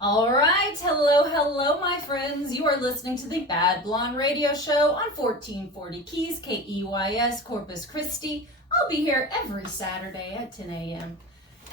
All right, hello, my friends. You are listening to the Bad Blonde Radio Show on 1440 Keys, KEYS, Corpus Christi. I'll be here every Saturday at 10 a.m.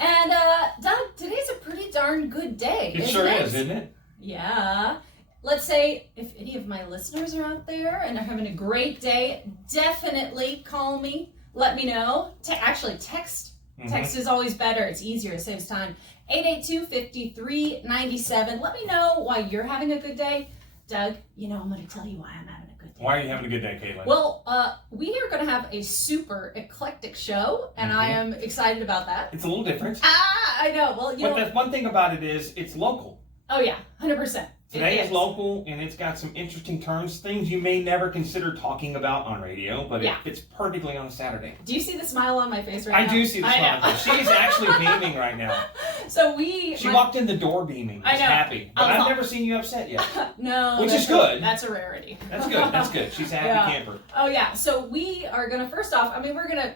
And, Doug, today's a pretty darn good day. It sure is, isn't it? Yeah. Let's say if any of my listeners are out there and are having a great day, definitely call me. Let me know. Actually, text. Text is always better. It's easier. It saves time. 882-5397. Let me know why you're having a good day. Doug, I'm going to tell you why I'm having a good day. Why are you having a good day, Caitlin? Well, we are going to have a super eclectic show, and I am excited about that. It's a little different. I know. Well, But the one thing about it is it's local. Oh, yeah. 100%. Today is local, and it's got some interesting terms, things you may never consider talking about on radio, but it fits perfectly on a Saturday. Do you see the smile on my face right now? I do see the smile. She's actually beaming right now. She walked in the door beaming. She's happy. But I've never seen you upset yet. No. Which is good. That's a rarity. That's good. That's good. She's a happy camper. Oh, yeah. So we are going to, first off, we're going to,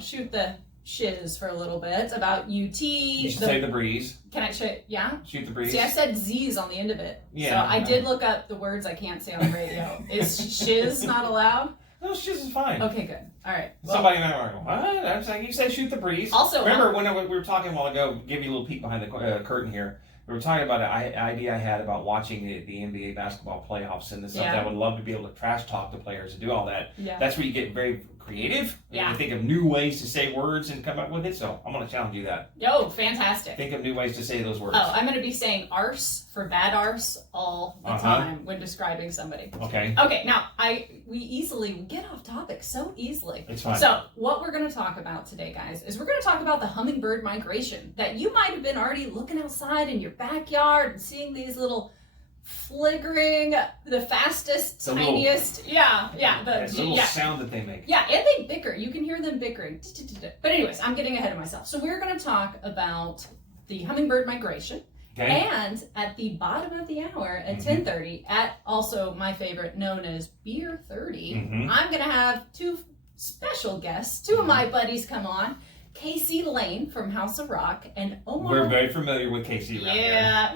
shoot the shiz for a little bit about UT. You should say the breeze. Can I shoot? Yeah? Shoot the breeze. See, I said Z's on the end of it. Yeah. So I did look up the words I can't say on the radio. Is shiz not allowed? No, shiz is fine. Okay, good. All right. Well, somebody might go, what? I was like, you said shoot the breeze. Also, remember when we were talking a while ago, give you a little peek behind the curtain here. We were talking about an idea I had about watching the NBA basketball playoffs, and it's something I would love to be able to trash talk the players and do all that. Yeah. That's where you get very creative. Yeah. You think of new ways to say words and come up with it. So I'm going to challenge you that. Oh, fantastic. Think of new ways to say those words. Oh, I'm going to be saying arse for bad arse all the time when describing somebody. Okay. Okay, now we easily get off topic so easily. It's fine. So what we're going to talk about today, guys, is we're going to talk about the hummingbird migration that you might have been already looking outside in your backyard and seeing these little flickering, the fastest, tiniest, little sound that they make. Yeah, and they bicker. You can hear them bickering. But anyways, I'm getting ahead of myself. So we're going to talk about the hummingbird migration. Okay. And at the bottom of the hour at 10:30, at also my favorite known as Beer 30, I'm going to have two special guests. Two of my buddies come on. Casey Lain from House of Rock and Omar. We're very familiar with Casey around here. Yeah,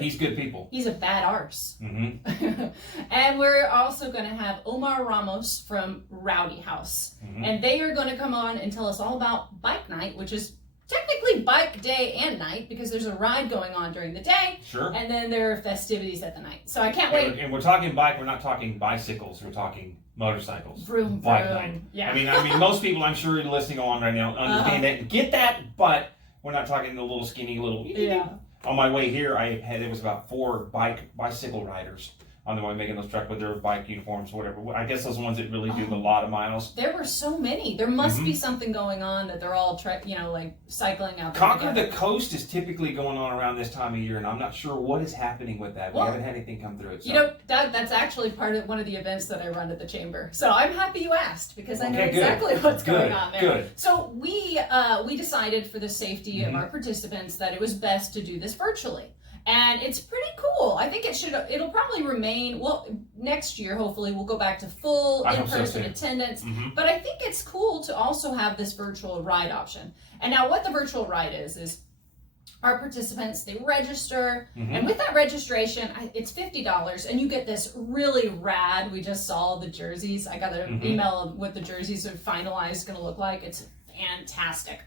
he's good people. He's a bad arse. And we're also going to have Omar Ramos from Rowdy House. And they are going to come on and tell us all about bike night, which is technically bike day and night because there's a ride going on during the day. Sure. And then there are festivities at the night. So I can't wait. And we're talking bike, we're not talking bicycles, we're talking motorcycles. Vroom, bike vroom. night. Yeah. I mean, most people I'm sure listening on right now understand that and get that, but we're not talking the little skinny little. Yeah. On my way here, there was about 4 bicycle riders on the way making those trucks with their bike uniforms, whatever. I guess those ones that really do a lot of miles. There were so many. There must be something going on that they're all cycling out there. Conquer the Coast is typically going on around this time of year, and I'm not sure what is happening with that. We haven't had anything come through it. So. Doug, that's actually one of the events that I run at the chamber. So I'm happy you asked because I know exactly what's going on there. Good. So we decided for the safety of our participants that it was best to do this virtually. And it's pretty cool. I think it'll probably remain, next year, hopefully, we'll go back to full in-person attendance. But I think it's cool to also have this virtual ride option. And now what the virtual ride is our participants, they register, and with that registration, it's $50, and you get this really rad, we just saw the jerseys. I got an email of what the jerseys are finalized going to look like. It's fantastic.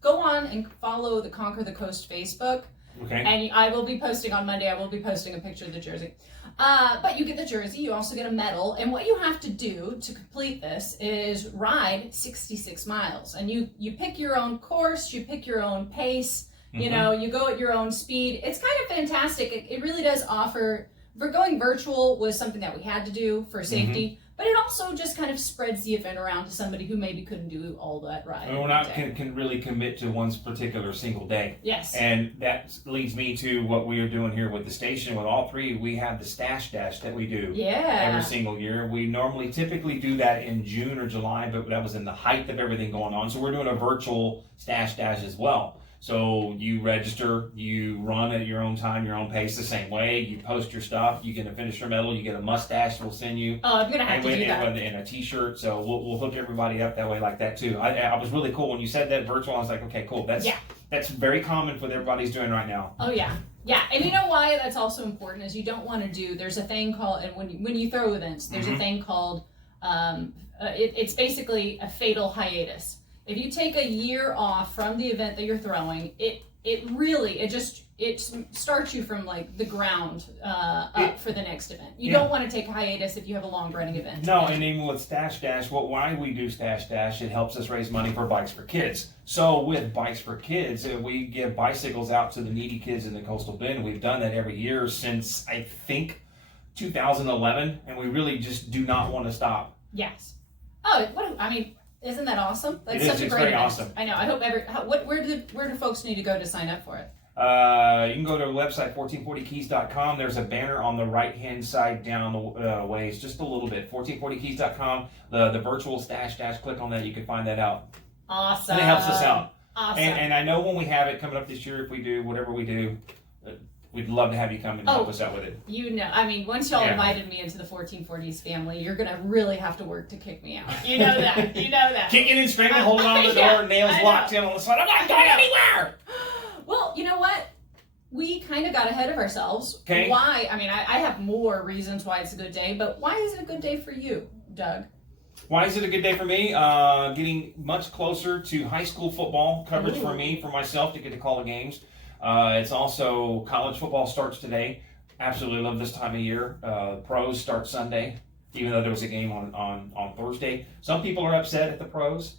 Go on and follow the Conquer the Coast Facebook. Okay. And I will be posting on Monday, I will be posting a picture of the jersey. But you get the jersey, you also get a medal, and what you have to do to complete this is ride 66 miles. And you pick your own course, you pick your own pace, you go at your own speed. It's kind of fantastic. It really does offer, going virtual was something that we had to do for safety. But it also just kind of spreads the event around to somebody who maybe couldn't do all that ride. We're not can really commit to one particular single day. Yes. And that leads me to what we are doing here with the station. With all three, we have the Stash Dash that we do every single year. We typically do that in June or July, but that was in the height of everything going on. So we're doing a virtual Stash Dash as well. So you register, you run at your own time, your own pace, the same way. You post your stuff. You get a finisher medal. You get a mustache. We'll send you. Oh, I'm gonna have to do that. And a T-shirt. So we'll hook everybody up that way, like that too. I was really cool when you said that virtual. I was like, okay, cool. That's very common for what everybody's doing right now. Oh yeah. Yeah, and you know why that's also important is you don't want to do. There's a thing called, and when you throw events, there's a thing called. It's basically a fatal hiatus. If you take a year off from the event that you're throwing, it starts you from like the ground up for the next event. You don't want to take a hiatus if you have a long running event. No, and even with Stash Dash, why we do Stash Dash, it helps us raise money for Bikes for Kids. So with Bikes for Kids, we give bicycles out to the needy kids in the Coastal Bend. We've done that every year since I think 2011, and we really just do not want to stop. Yes. Oh, isn't that awesome? That's such a great event. Awesome. I know. I hope where do folks need to go to sign up for it? You can go to our website 1440keys.com. There's a banner on the right-hand side down the ways, just a little bit. 1440keys.com. The virtual Stash Dash. Click on that. You can find that out. Awesome. And it helps us out. Awesome. And I know when we have it coming up this year, if we do whatever we do, we'd love to have you come and help us out with it. Once y'all invited me into the 1440s family, you're going to really have to work to kick me out. You know that. Kicking and screaming, holding on to the door, nails locked in on the side. I'm not going anywhere! Well, you know what? We kind of got ahead of ourselves. Okay. Why? I have more reasons why it's a good day, but why is it a good day for you, Doug? Why is it a good day for me? Getting much closer to high school football coverage for me, for myself, to get to call the games. It's also college football starts today. Absolutely love this time of year. Pros start Sunday, even though there was a game on Thursday. Some people are upset at the pros.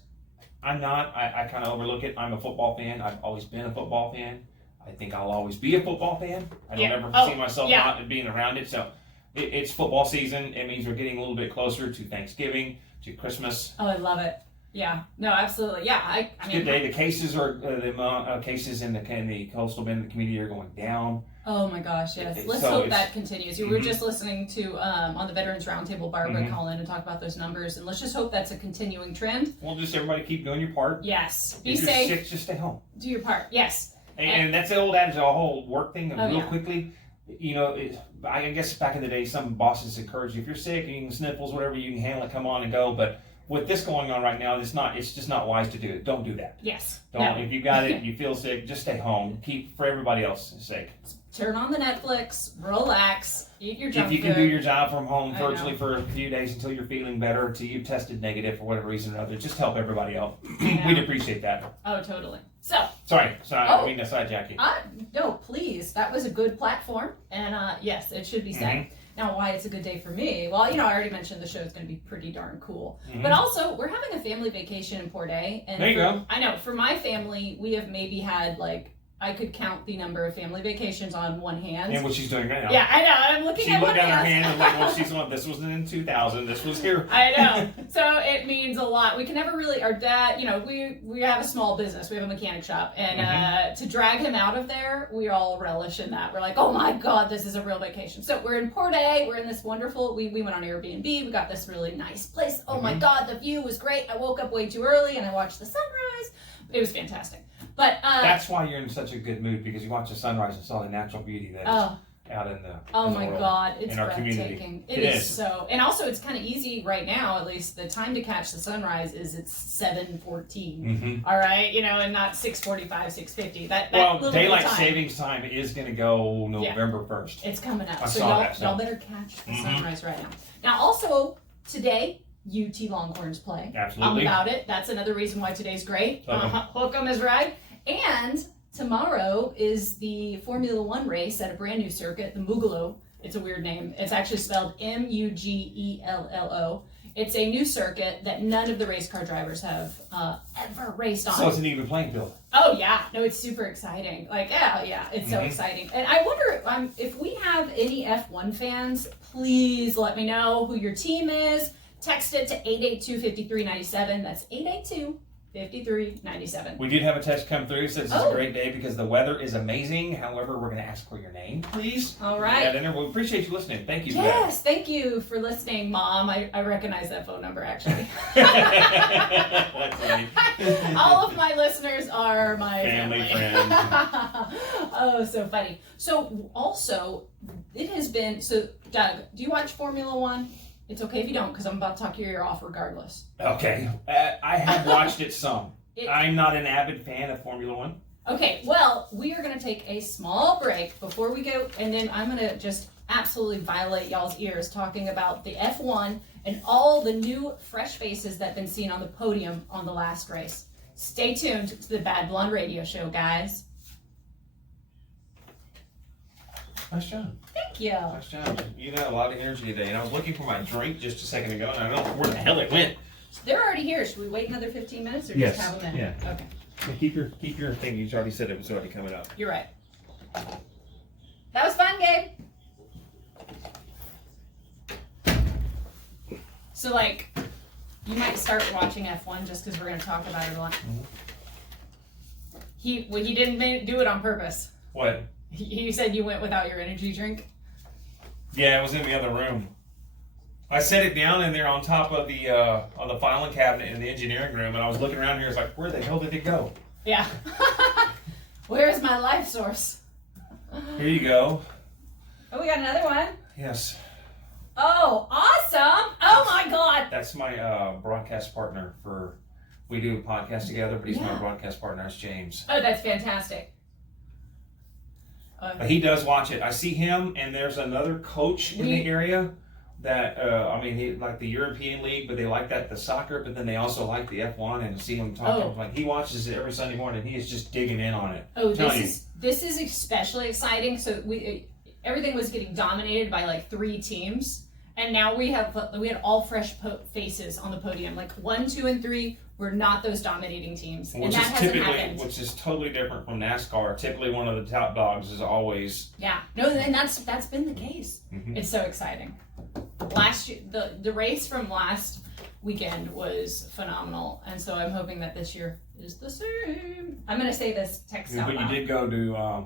I'm not. I kind of overlook it. I'm a football fan. I've always been a football fan. I think I'll always be a football fan. I don't ever see myself not being around it. So it's football season. It means we're getting a little bit closer to Thanksgiving, to Christmas. Oh, I love it. Yeah, no, absolutely. Yeah, it's a good day. The cases the amount of cases in the Coastal Bend community are going down. Oh my gosh, yes. Let's hope that continues. We were just listening to on the Veterans Roundtable, Barbara call in and talk about those numbers, and let's just hope that's a continuing trend. Well, just everybody keep doing your part. Yes. Be safe. If you're sick, just stay home. Do your part. Yes. And that's the old adage, the whole work thing. Quickly, I guess back in the day, some bosses encourage you, if you're sick, you can sniffles, whatever, you can handle it, come on and go. But with this going on right now, it's just not wise to do it. Don't do that. Yes. If you got it, you feel sick, just stay home. Keep for everybody else's sake. Turn on the Netflix, relax, eat your junk food. If you can do your job from home virtually for a few days until you're feeling better, until you've tested negative for whatever reason or other, just help everybody out. We'd appreciate that. Oh, totally. So. Sorry, I mean to sidejack you. No, please. That was a good platform, and yes, it should be said. Now, why it's a good day for me? Well, I already mentioned the show is going to be pretty darn cool. But also, we're having a family vacation in Port A. And there you go. I know. For my family, we have maybe had, I could count the number of family vacations on one hand. And what she's doing right now. Yeah, I know. I'm looking at one hand. She looked down her hand and well, she's going, this was in 2000. This was here. I know. So it means a lot. We can never really, our dad, we have a small business. We have a mechanic shop. And to drag him out of there, we all relish in that. We're like, oh my God, this is a real vacation. So we're in Port A. We're in this wonderful, we went on Airbnb. We got this really nice place. Oh my God, the view was great. I woke up way too early and I watched the sunrise. It was fantastic. But that's why you're in such a good mood, because you watched the sunrise and saw the natural beauty that is out in the world, God, it's in our breathtaking. community. It is so, and also it's kind of easy right now. At least the time to catch the sunrise is it's 7:14. All right, and not 6:45, 6:50. That daylight savings time is going to go November 1st. It's coming up, so y'all better catch the sunrise right now. Now, also today, UT Longhorns play. Absolutely. About it. That's another reason why today's great. Hook 'em is right. And tomorrow is the Formula One race at a brand new circuit, the Mugello. It's a weird name. It's actually spelled Mugello. It's a new circuit that none of the race car drivers have ever raced on. So it's an even playing field. Oh, yeah. No, it's super exciting. It's so exciting. And I wonder if we have any F1 fans, please let me know who your team is. Text it to 882-5397. That's 5397. We did have a text come through. Says it's a great day because the weather is amazing. However, we're going to ask for your name, please. All right. Yeah, we appreciate you listening. Thank you. Yes, thank you for listening, Mom. I recognize that phone number, actually. That's funny. All of my listeners are my family. Friends. Oh, so funny. So also, it has been, so Doug, do you watch Formula One? It's okay if you don't, because I'm about to talk your ear off regardless. Okay. I have watched it some. I'm not an avid fan of Formula One. Okay, well, we are going to take a small break before we go, and then I'm going to just absolutely violate y'all's ears talking about the F1 and all the new fresh faces that have been seen on the podium on the last race. Stay tuned to the Bad Blonde Radio Show, guys. Nice job. Thank you. Nice job. You had a lot of energy today, and I was looking for my drink just a second ago, and I don't know where the hell it went. They're already here. Should we wait another 15 minutes or just have them in? Yeah. Okay. So keep your thing. You already said it was already coming up. You're right. That was fun, Gabe. So, like, you might start watching F1 just because we're going to talk about it a lot. Mm-hmm. He didn't do it on purpose. What? You said you went without your energy drink? Yeah, it was in the other room. I set it down in there on top of the filing cabinet in the engineering room, and I was looking around here. I was like, where the hell did it go? Yeah. Where's my life source? Here you go. Oh, we got another one. Yes. Oh, awesome. Oh, my God. That's my broadcast partner we do a podcast together, but he's my broadcast partner. It's James. Oh, that's fantastic. But he does watch it. I see him, and there's another coach in the area that, he like the European League, but they like the soccer, but then they also like the F1, and to see him talking, like he watches it every Sunday morning, and he is just digging in on it. Oh, this is especially exciting. So everything was getting dominated by like 3 teams, and now we had all fresh faces on the podium. Like 1, 2, and 3 were not those dominating teams, and that hasn't happened. Which is totally different from NASCAR. Typically, one of the top dogs is always. Yeah, no, and that's been the case. Mm-hmm. It's so exciting. Last year, the race from last weekend was phenomenal, and so I'm hoping that this year is the same. I'm gonna say this text out loud. But you did go to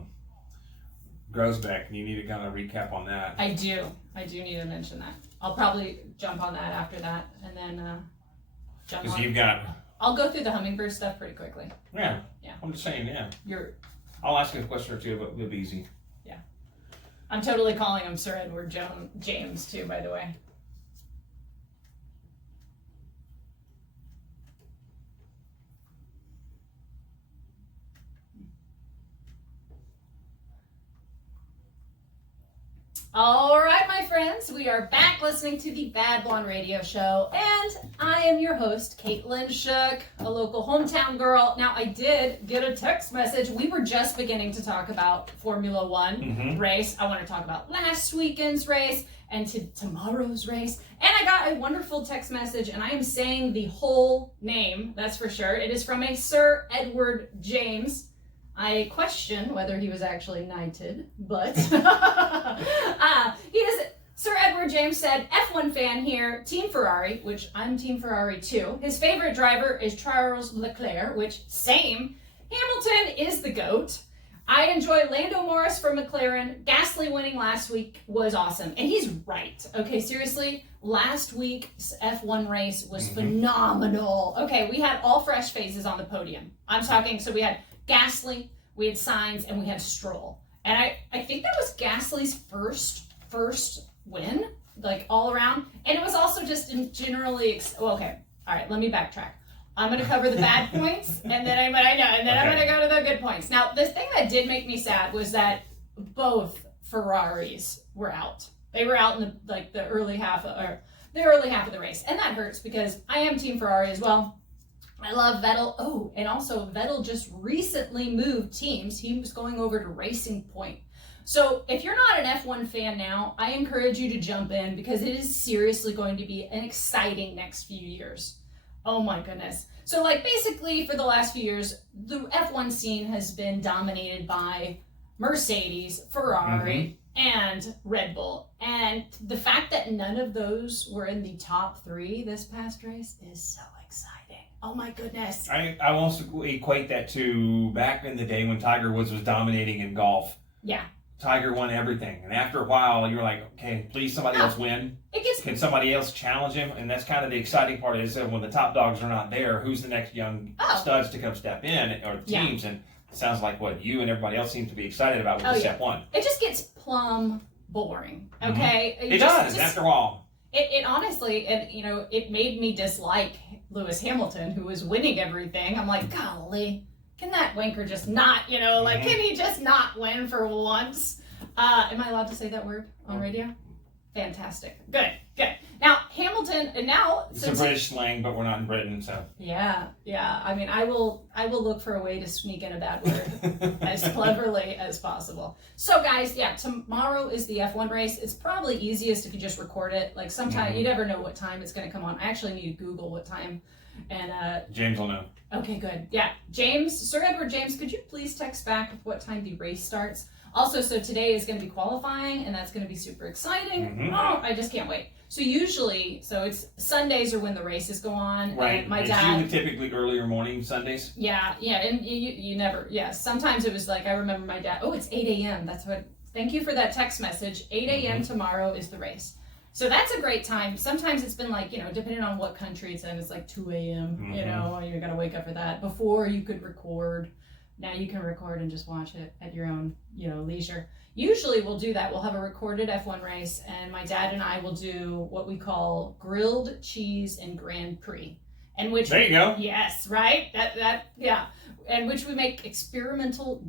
Grosbeck, and you need to kind of recap on that. I do need to mention that. I'll probably jump on that after that, and then jump on. Because I'll go through the hummingbird stuff pretty quickly. Yeah. I'm just saying, yeah. I'll ask you a question or two, but it'll be easy. Yeah. I'm totally calling him Sir Edward James, too, by the way. All right, my friends, we are back listening to the Bad Blonde Radio Show, and I am your host, Caitlin Shook, a local hometown girl. Now, I did get a text message. We were just beginning to talk about Formula One race. I want to talk about last weekend's race and tomorrow's race. And I got a wonderful text message, and I am saying the whole name, that's for sure. It is from a Sir Edward James. I question whether he was actually knighted, but Sir Edward James said, F1 fan here, Team Ferrari, which I'm Team Ferrari too. His favorite driver is Charles Leclerc, which same. Hamilton is the GOAT. I enjoy Lando Norris from McLaren. Gasly winning last week was awesome. And he's right. Okay, seriously, last week's F1 race was phenomenal. Okay, we had all fresh faces on the podium. I'm talking, so we had Gasly, we had Sainz, and we had Stroll. And I think that was Gasly's first win, like all around. And it was also just generally, okay, all right, let me backtrack. I'm going to cover the bad points, and then I'm going to go to the good points. Now, the thing that did make me sad was that both Ferraris were out. They were out in the early half of the race, and that hurts because I am Team Ferrari as well. I love Vettel. Oh, and also Vettel just recently moved teams. He was going over to Racing Point. So if you're not an F1 fan now, I encourage you to jump in because it is seriously going to be an exciting next few years. Oh my goodness. So basically for the last few years, the F1 scene has been dominated by Mercedes, Ferrari, and Red Bull. And the fact that none of those were in the top 3 this past race is so exciting. Oh my goodness. I also equate that to back in the day when Tiger Woods was dominating in golf. Yeah. Tiger won everything, and after a while, you're like, okay, please somebody else win. Can somebody else challenge him? And that's kind of the exciting part is that when the top dogs are not there, who's the next young studs to come step in, or teams? And it sounds like what you and everybody else seem to be excited about with the step one. It just gets plumb boring. Okay, it does after a while. It honestly, it made me dislike Lewis Hamilton, who was winning everything. I'm like, golly. Can that wanker just not, can he just not win for once? Am I allowed to say that word on radio? Fantastic. Good. Now, Hamilton, and now... It's a British slang, but we're not in Britain, so... Yeah. I mean, I will look for a way to sneak in a bad word as cleverly as possible. So, guys, tomorrow is the F1 race. It's probably easiest if you just record it. Like, sometime, you never know what time it's going to come on. I actually need to Google what time. And James will know. Okay, good. Yeah, James, Sir Edward James, could you please text back with what time the race starts? Also, so today is going to be qualifying, and that's going to be super exciting. Oh, I just can't wait. So usually, it's Sundays are when the races go on. Right. And my it's dad. usually typically earlier morning Sundays. Yeah, and you never. Yeah, sometimes it was like I remember my dad. Oh, it's 8 a.m. That's what. Thank you for that text message. 8 a.m. tomorrow is the race. So that's a great time. Sometimes it's been like, depending on what country it's in, it's like 2 a.m., you got to wake up for that. Before you could record. Now you can record and just watch it at your own, leisure. Usually we'll do that. We'll have a recorded F1 race, and my dad and I will do what we call grilled cheese and Grand Prix. And which there you go. Yes, right? Yeah. And which we make experimental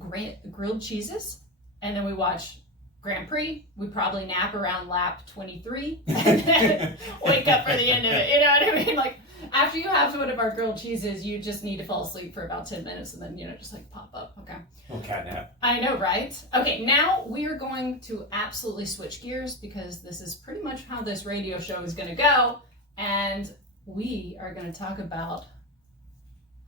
grilled cheeses, and then we watch Grand Prix. We probably nap around lap 23 and then wake up for the end of it. You know what I mean? Like, after you have one of our grilled cheeses, you just need to fall asleep for about 10 minutes and then, just like pop up. Okay. Oh, cat nap. I know, right? Okay, now we are going to absolutely switch gears because this is pretty much how this radio show is going to go. And we are going to talk about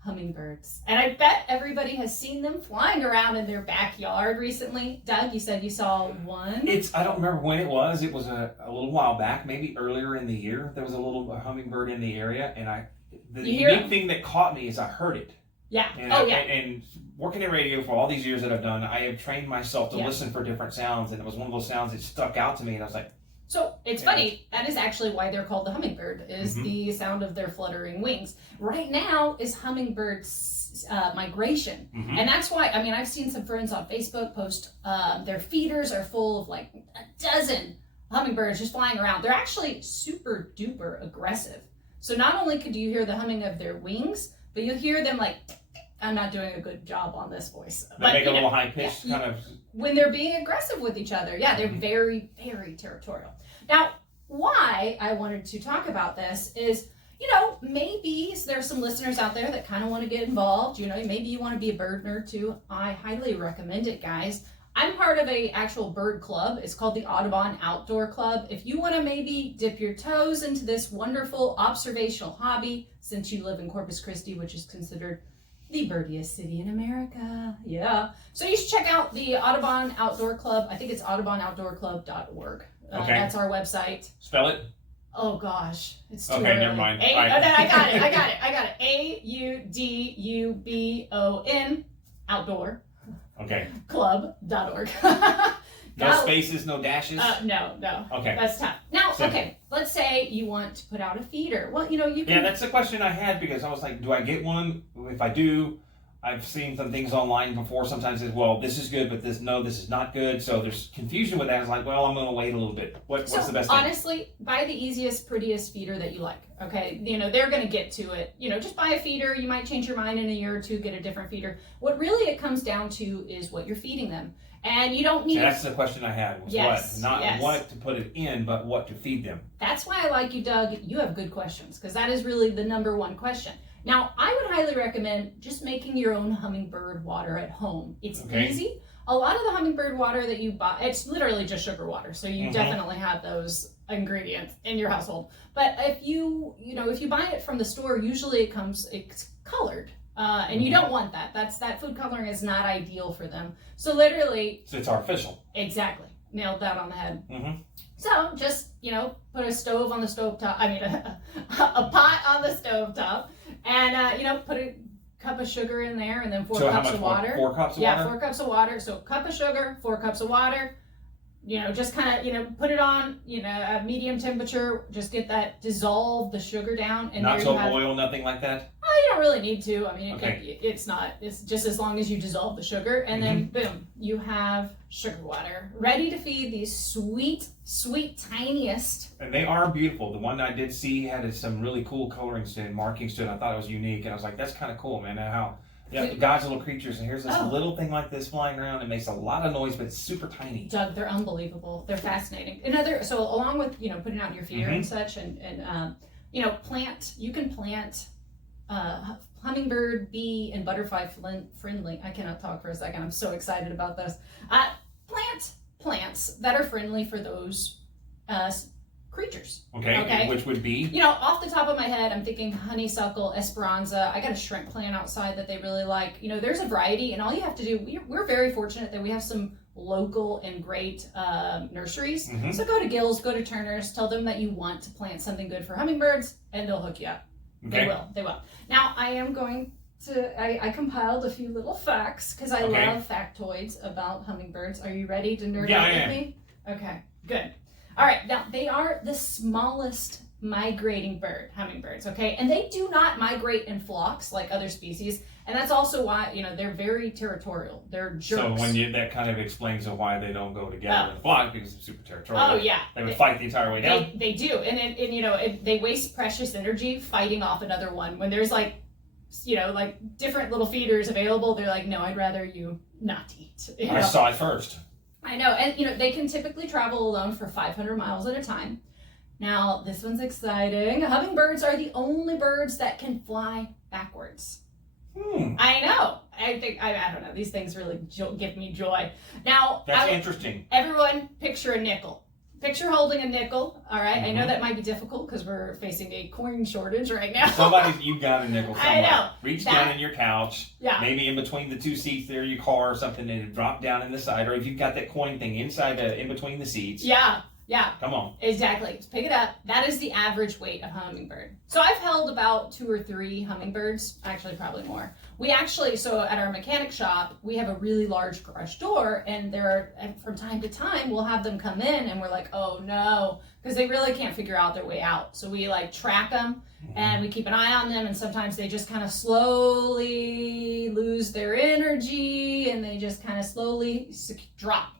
hummingbirds. And I bet everybody has seen them flying around in their backyard recently. Doug, you said you saw one? I don't remember when it was. It was a little while back, maybe earlier in the year. There was a little hummingbird in the area, and the unique thing that caught me is I heard it. Yeah. And working in radio for all these years that I've done, I have trained myself to listen for different sounds, and it was one of those sounds that stuck out to me, and I was like... So it's funny, that is actually why they're called the hummingbird, is the sound of their fluttering wings. Right now is hummingbirds migration. And that's why, I've seen some friends on Facebook post their feeders are full of like a dozen hummingbirds just flying around. They're actually super duper aggressive. So not only could you hear the humming of their wings, but you hear them like, I'm not doing a good job on this voice. They make a little high-pitched kind of... When they're being aggressive with each other. Yeah, they're very, very territorial. Now, why I wanted to talk about this is, maybe there's some listeners out there that kind of want to get involved. Maybe you want to be a bird nerd too. I highly recommend it, guys. I'm part of a actual bird club. It's called the Audubon Outdoor Club. If you want to maybe dip your toes into this wonderful observational hobby, since you live in Corpus Christi, which is considered the birdiest city in America. Yeah. So you should check out the Audubon Outdoor Club. I think it's audubonOutdoorClub.org. Okay. That's our website. Spell it. Oh gosh, it's too okay. early. Never mind. I got it. AUDUBON Outdoor. Okay. Club.org. No spaces, no dashes? No. Okay. That's tough. Now, okay, let's say you want to put out a feeder. Well, you can... Yeah, that's the question I had because I was like, do I get one? If I do, I've seen some things online before. Sometimes it's, well, this is good, but this is not good. So there's confusion with that. It's like, well, I'm going to wait a little bit. What's the best thing? Honestly, buy the easiest, prettiest feeder that you like, okay? They're going to get to it. Just buy a feeder. You might change your mind in a year or two, get a different feeder. What really it comes down to is what you're feeding them. And you don't need... That's the question I had. Was what? Not what to put it in, but what to feed them. That's why I like you, Doug. You have good questions, because that is really the number one question. Now, I would highly recommend just making your own hummingbird water at home. It's easy. A lot of the hummingbird water that you buy, it's literally just sugar water. So you definitely have those ingredients in your household. But if you buy it from the store, usually it's colored. And you don't want that. That food coloring is not ideal for them. So literally... So it's artificial. Exactly. Nailed that on the head. So just, put a stove on the stovetop. A pot on the stovetop. And put a cup of sugar in there, and then 4 So cups how much of water. 4 cups of Yeah, water? 4 cups of water. So cup of sugar, 4 cups of water. Just kind of, put it on, a medium temperature. Just get that, dissolve the sugar down. And Not there to you have, boil, nothing like that? you don't really need to. I mean, Okay. it's just as long as you dissolve the sugar. And then, boom, you have sugar water ready to feed these sweet, sweet, tiniest. And they are beautiful. The one I did see had some really cool colorings and markings to it. I thought it was unique. And I was like, that's kind of cool, man. How God's little creatures. And here's this little thing like this flying around. It makes a lot of noise, but it's super tiny. Doug, they're unbelievable. They're fascinating. So along with, putting out your feeder and such, and you can plant hummingbird, bee, and butterfly friendly. I cannot talk for a second. I'm so excited about this. Plant plants that are friendly for those creatures. Okay. Which would be? Off the top of my head, I'm thinking honeysuckle, esperanza. I got a shrimp plant outside that they really like. There's a variety, and all you have to do, we're very fortunate that we have some local and great nurseries. So go to Gill's, go to Turner's, tell them that you want to plant something good for hummingbirds, and they'll hook you up. Okay. They will. Now, I am going to, I compiled a few little facts, because I love factoids about hummingbirds. Are you ready to nerd out with me? Okay, good. All right, now they are the smallest migrating bird, hummingbirds, okay? And they do not migrate in flocks like other species, and that's also why, they're very territorial. They're jerks. So that kind of explains why they don't go together in a flock, because it's super territorial. Oh, yeah. They would fight the entire way down. They do, and they waste precious energy fighting off another one. When there's like different little feeders available, they're like, no, I'd rather you not eat. I saw it first. I know, and they can typically travel alone for 500 miles at a time. Now, this one's exciting. Hummingbirds are the only birds that can fly backwards. I know. I don't know. These things really give me joy. Now, that's interesting. Everyone, picture a nickel. Picture holding a nickel. All right. I know that might be difficult because we're facing a coin shortage right now. You got a nickel somewhere. I know. Reach down in your couch. Yeah. Maybe in between the 2 seats there, your car or something, and it drop down in the side. Or if you've got that coin thing inside, in between the seats. Yeah. Come on. Exactly. Just pick it up. That is the average weight of hummingbird. So I've held about 2 or 3 hummingbirds, actually probably more. So at our mechanic shop, we have a really large garage door, and from time to time, we'll have them come in, and we're like, oh no, because they really can't figure out their way out. So we track them, and we keep an eye on them, and sometimes they just kind of slowly lose their energy, and they just kind of slowly drop.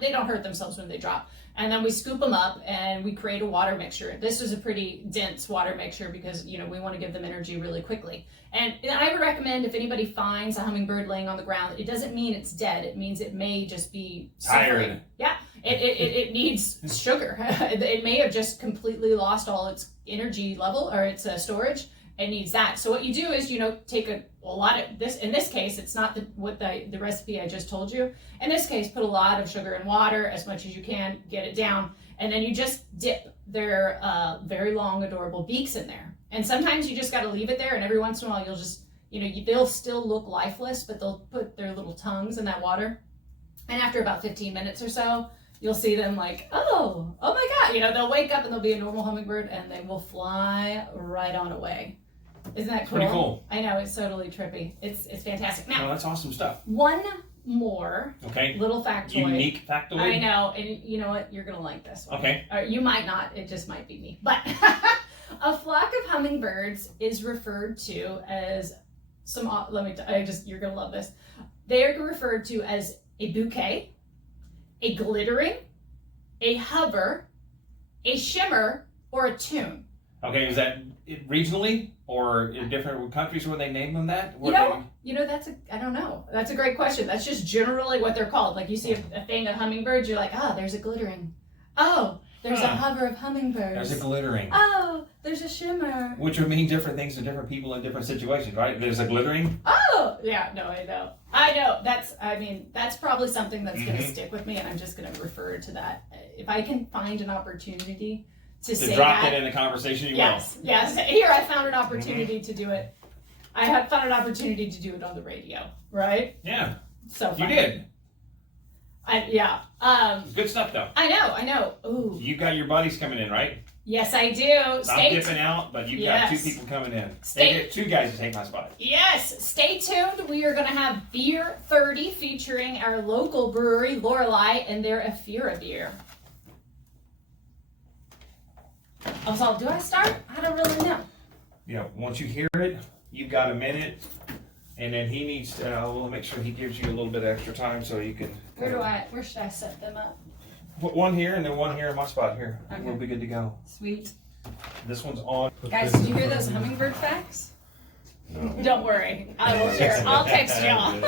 They don't hurt themselves when they drop. And then we scoop them up and we create a water mixture. This is a pretty dense water mixture because, we want to give them energy really quickly. And I would recommend if anybody finds a hummingbird laying on the ground, it doesn't mean it's dead. It means it may just be suffering. Tired. Yeah, it needs sugar. It may have just completely lost all its energy level or its storage. It needs that. So what you do is, take a lot of this. In this case, it's not the recipe I just told you. In this case, put a lot of sugar and water as much as you can, get it down, and then you just dip their very long, adorable beaks in there. And sometimes you just got to leave it there, and every once in a while you'll just, they'll still look lifeless, but they'll put their little tongues in that water. And after about 15 minutes or so, you'll see them like, oh my God, they'll wake up and they'll be a normal hummingbird, and they will fly right on away. Isn't that cool? Pretty cool. I know, it's totally trippy. It's fantastic. Now, that's awesome stuff. One more little factoid. Unique factoid. I know, and you know what? You're gonna like this one. Okay. Or you might not. It just might be me. But a flock of hummingbirds is referred to as you're gonna love this. They are referred to as a bouquet, a glittering, a hover, a shimmer, or a tune. Okay, is that regionally or in different countries where they name them that? I don't know. That's a great question. That's just generally what they're called. Like you see a thing of hummingbirds, you're like, there's a glittering. Oh, there's a hover of hummingbirds. There's a glittering. Oh, there's a shimmer. Which would mean different things to different people in different situations, right? There's a glittering. Oh, yeah, no, I know. That's probably something that's going to stick with me, and I'm just going to refer to that. If I can find an opportunity to say drop that it in the conversation, you will. Yes. Here, I found an opportunity to do it. I have found an opportunity to do it on the radio, right? Yeah. So you did. Yeah. Good stuff, though. I know. Ooh. You got your buddies coming in, right? Yes, I do. I'm dipping out, but you've got 2 people coming in. They get 2 guys to take my spot. Yes, stay tuned. We are going to have Beer 30 featuring our local brewery, Lorelei, and their Afira beer. Oh, so do I start? I don't really know. Yeah, once you hear it, you've got a minute, and then he needs to, we'll make sure he gives you a little bit of extra time so you can. Where should I set them up? Put one here and then one here in my spot here. Okay. We'll be good to go. Sweet. This one's on. Guys, did you hear those hummingbird facts? No. Don't worry. I will share. I'll text y'all.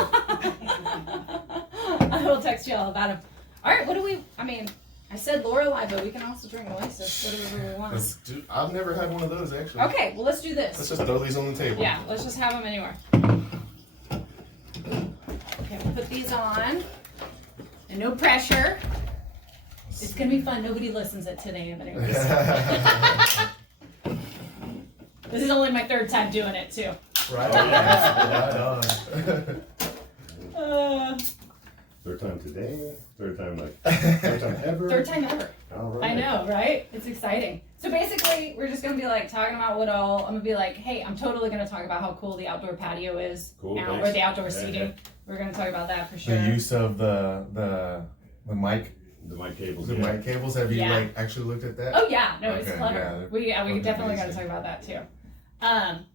I will text y'all about them. All right, I said Lorelei, but we can also drink Oasis, whatever we want. I've never had one of those, actually. Okay, well, let's do this. Let's just throw these on the table. Yeah, let's just have them anywhere. Okay, we'll put these on. And no pressure. It's going to be fun. Nobody listens at 10 a.m. anyways. This is only my 3rd time doing it, too. Right on. Third time today, third time ever. 3rd time ever. All right. I know, right? It's exciting. So basically, we're just going to be like talking about what all. I'm going to be like, hey, I'm totally going to talk about how cool the outdoor patio is Cool, now, thanks. or the outdoor seating. Yeah. We're going to talk about that for sure. The use of the mic. The mic cables. The mic cables. Have you actually looked at that? Oh yeah, no, it's Okay, clever. yeah, We definitely got to amazing. talk about that too.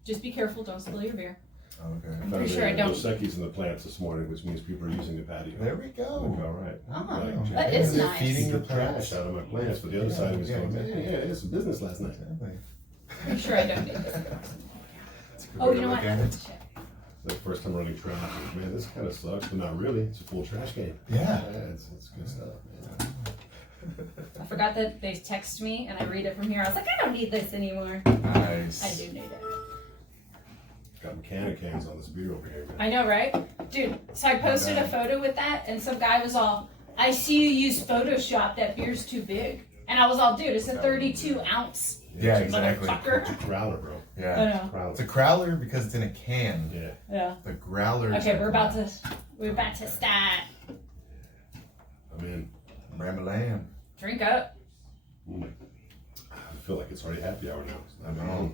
Just be careful, don't spill your beer. Okay. I'm pretty sure I don't. Dos Equis in the plants this morning, which means people are using the patio. There we go. All right. Oh, Like, that is They're nice. feeding the trash plants. out of my plants, but the other side was going, man, yeah, it's some business last night. Exactly. Pretty sure I don't need this. That's a good Oh, way you to know look what? at it. Shit. The first time running trash, man, this kind of sucks, but not really. It's a full trash can. Yeah. It's good stuff, man. I forgot that they text me and I read it from here. I was like, I don't need this anymore. Nice. I do need it. Got mechanic hands on this beer over here, man. I know, right? Dude, so I posted a photo with that and some guy was all, I see you use Photoshop, that beer's too big. And I was all, dude, it's a 32 ounce. Yeah, exactly. Motherfucker. It's a crowler, bro. I Yeah. know. Crowler. It's a crowler because it's in a can. Yeah. Yeah. The growler. Okay, we're about to start. I'm in. Ramalam. Drink up. I feel like it's already happy hour now. I know.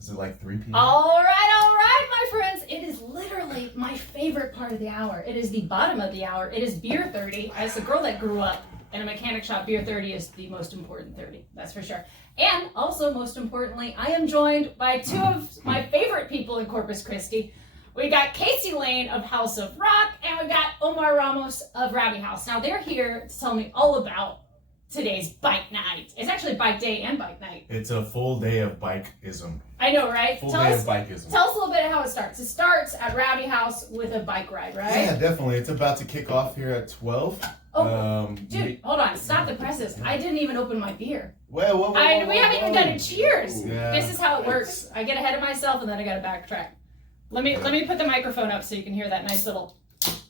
Is it like 3 p.m.? All right, my friends. It is literally my favorite part of the hour. It is the bottom of the hour. It is Beer 30. As a girl that grew up in a mechanic shop, Beer 30 is the most important 30. That's for sure. And also, most importantly, I am joined by 2 of my favorite people in Corpus Christi. We got Casey Lain of House of Rock, and we got Omar Ramos of Rowdy House. Now, they're here to tell me all about today's bike night. It's actually bike day and bike night. It's a full day of bikeism. I know, right? Full Tell day us of bikeism. Tell us a little bit of how it starts. It starts at Rowdy House with a bike ride, right? Yeah, definitely. It's about to kick off here at 12. Oh, dude, hold on. Stop the presses. I didn't even open my beer. We haven't We haven't even done a cheers. Yeah. This is how it works. I get ahead of myself and then I gotta backtrack. Let me put the microphone up so you can hear that nice little.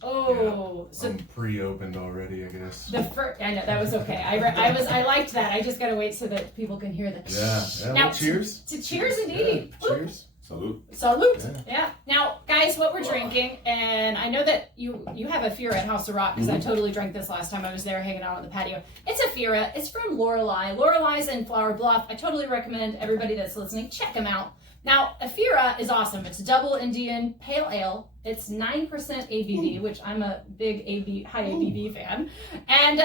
Oh, so I'm pre-opened already, I guess. the first. I know that was okay. I liked that. I just gotta wait so that people can hear the. Yeah. Now, Well, cheers. To cheers indeed. Yeah, cheers. Salute. Salute. Yeah. Now, guys, what we're drinking, and I know that you have a Fira at House of Rock because I totally drank this last time I was there hanging out on the patio. It's a Fira. It's from Lorelei. Lorelai's in Flower Bluff. I totally recommend everybody that's listening check them out. Now, a Fira is awesome. It's double Indian pale ale. It's 9% ABV, which I'm a big high ABV fan. And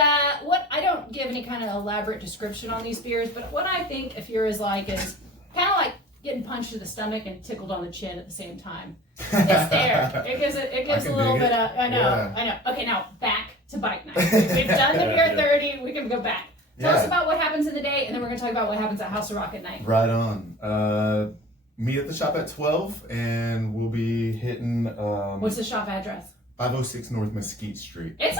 what I don't give any kind of elaborate description on these beers, but what I think a Fira is like is kind of like getting punched in the stomach and tickled on the chin at the same time. It's there. It gives a little bit of. I know. Okay, now back to bike night. We've done the Beer 30. We can go back. Tell us about what happens in the day, and then we're going to talk about what happens at House of Rock at night. Right on. Meet at the shop at 12, and we'll be hitting What's the shop address? 506 North Mesquite Street. It's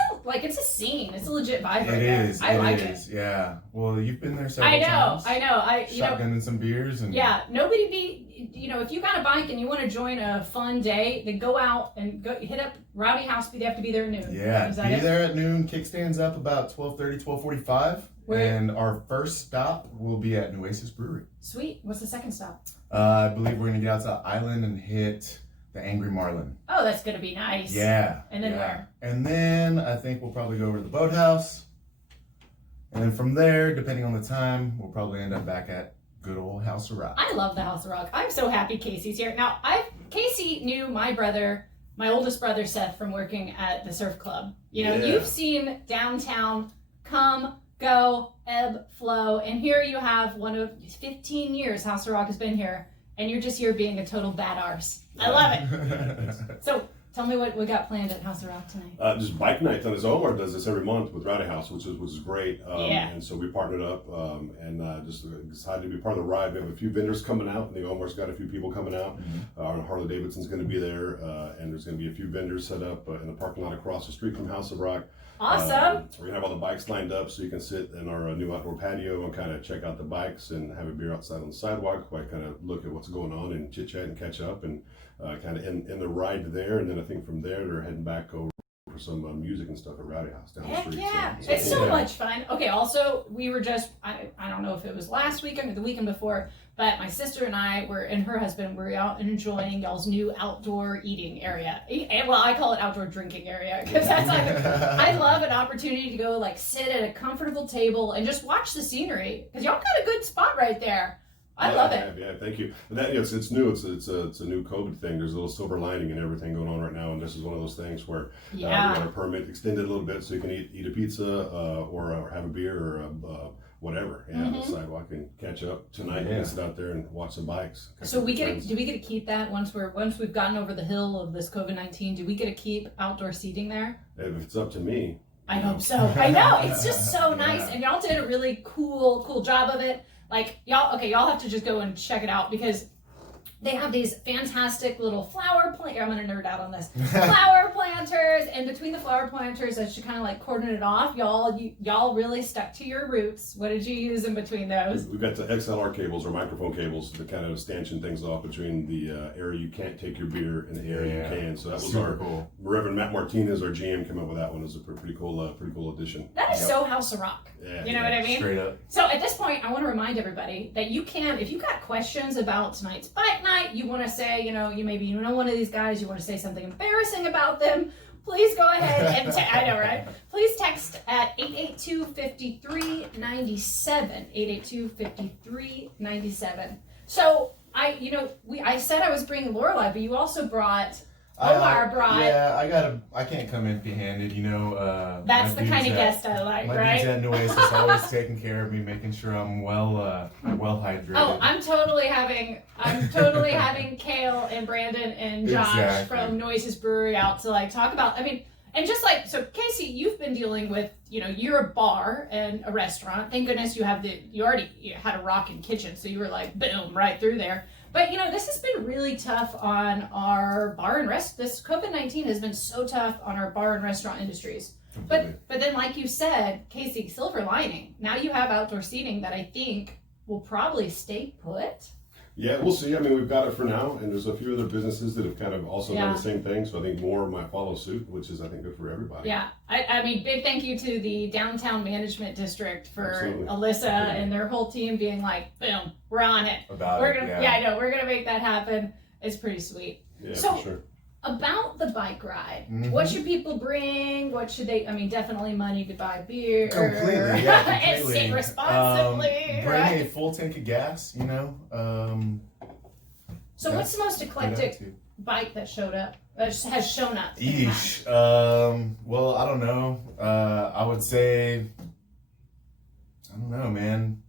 a scene. It's a legit vibe right It there. is. I like it it. is. Yeah. Well, you've been there several I know. times. Shotgunning some beers and. Yeah. If you got a bike and you want to join a fun day, then go out and go hit up Rowdy House. They have to be there at noon. Yeah. Is that Be it? there at noon. Kickstand's up about 12:30, 12:45. And our first stop will be at Nueces Brewery. Sweet. What's the second stop? I believe we're gonna get out to the island and hit the Angry Marlin. Oh, that's gonna be nice. Yeah. And then where? And then I think we'll probably go over to the boathouse. And then from there, depending on the time, we'll probably end up back at good old House of Rock. I love the House of Rock. I'm so happy Casey's here. Now, Casey knew my oldest brother Seth, from working at the surf club. You know, you've seen downtown come, go, ebb, flow, and here you have one of 15 years House of Rock has been here, and you're just here being a total bad arse. I love it. So tell me what we got planned at House of Rock tonight. Just bike nights on his own. Omar does this every month with Rowdy House, which is great. And so we partnered up and just decided to be part of the ride. We have a few vendors coming out. I think Omar's got a few people coming out. Harley Davidson's going to be there, and there's going to be a few vendors set up in the parking lot across the street from House of Rock. Awesome. We're going to have all the bikes lined up so you can sit in our new outdoor patio and kind of check out the bikes and have a beer outside on the sidewalk while I kind of look at what's going on and chit chat and catch up and kind of in the ride there. And then I think from there they're heading back over for some music and stuff at Rowdy House down the street. Yeah, it's so much fun. Okay, also, we were just, I don't know if it was last weekend or the weekend before, but my sister and I and her husband were out enjoying y'all's new outdoor eating area. Well, I call it outdoor drinking area, because that's like, I love an opportunity to go like sit at a comfortable table and just watch the scenery, because y'all got a good spot right there. I love it. Yeah, thank you. And that, it's new. It's a new COVID thing. There's a little silver lining in everything going on right now, and this is one of those things where we got our permit extended a little bit, so you can eat a pizza or have a beer or whatever, on the sidewalk and catch up tonight and sit out there and watch some bikes. So do we get to keep that once we've gotten over the hill of this COVID-19? Do we get to keep outdoor seating there? If it's up to me. I hope so. I know, it's just so nice, and y'all did a really cool job of it. Like, y'all have to just go and check it out, because they have these fantastic little flower plant. I'm gonna nerd out on this. Flower planters, and between the flower planters, as you kind of like cordon it off, y'all really stuck to your roots. What did you use in between those? We've got the XLR cables or microphone cables to kind of stanchion things off between the area you can't take your beer and the area you can. So that was super cool. Reverend Matt Martinez, our GM, came up with that one. It was a pretty cool addition. That is so House of Rock. You know what I mean? Straight up. So at this point, I want to remind everybody that you can, if you got questions about tonight's bike night, you want to say, you know one of these guys, you want to say something embarrassing about them, please go ahead and I know, right? Please text at 882-5397. 882-5397. So I said I was bringing Lorelai, but you also brought Omar brought. Yeah, I can't come empty-handed, That's the kind of guest I like, my right? dude's at Nueces always taking care of me, making sure I'm well hydrated. Oh, I'm totally having Kale and Brandon and Josh from Noises Brewery out to like talk about. I mean, and just like so, Casey, you've been dealing with you're a bar and a restaurant. Thank goodness you already had a rockin' kitchen, so you were like boom right through there. But this has been really tough on our bar and this COVID-19 has been so tough on our bar and restaurant industries. But then, like you said, Casey, silver lining. Now you have outdoor seating that I think will probably stay put. Yeah, we'll see. I mean, we've got it for now, and there's a few other businesses that have kind of also done the same thing. So I think more might follow suit, which is, I think, good for everybody. Yeah, I mean, big thank you to the Downtown Management District for Alyssa and their whole team being like, boom, we're on it. We're gonna make that happen. It's pretty sweet. Yeah, so, for sure. About the bike ride, what should people bring? What should they? I mean, definitely money to buy beer. Completely. And sit responsibly. Bring a full tank of gas. So, what's the most eclectic bike that showed up? Has shown up? Eesh. Well, I don't know. I would say, I don't know, man.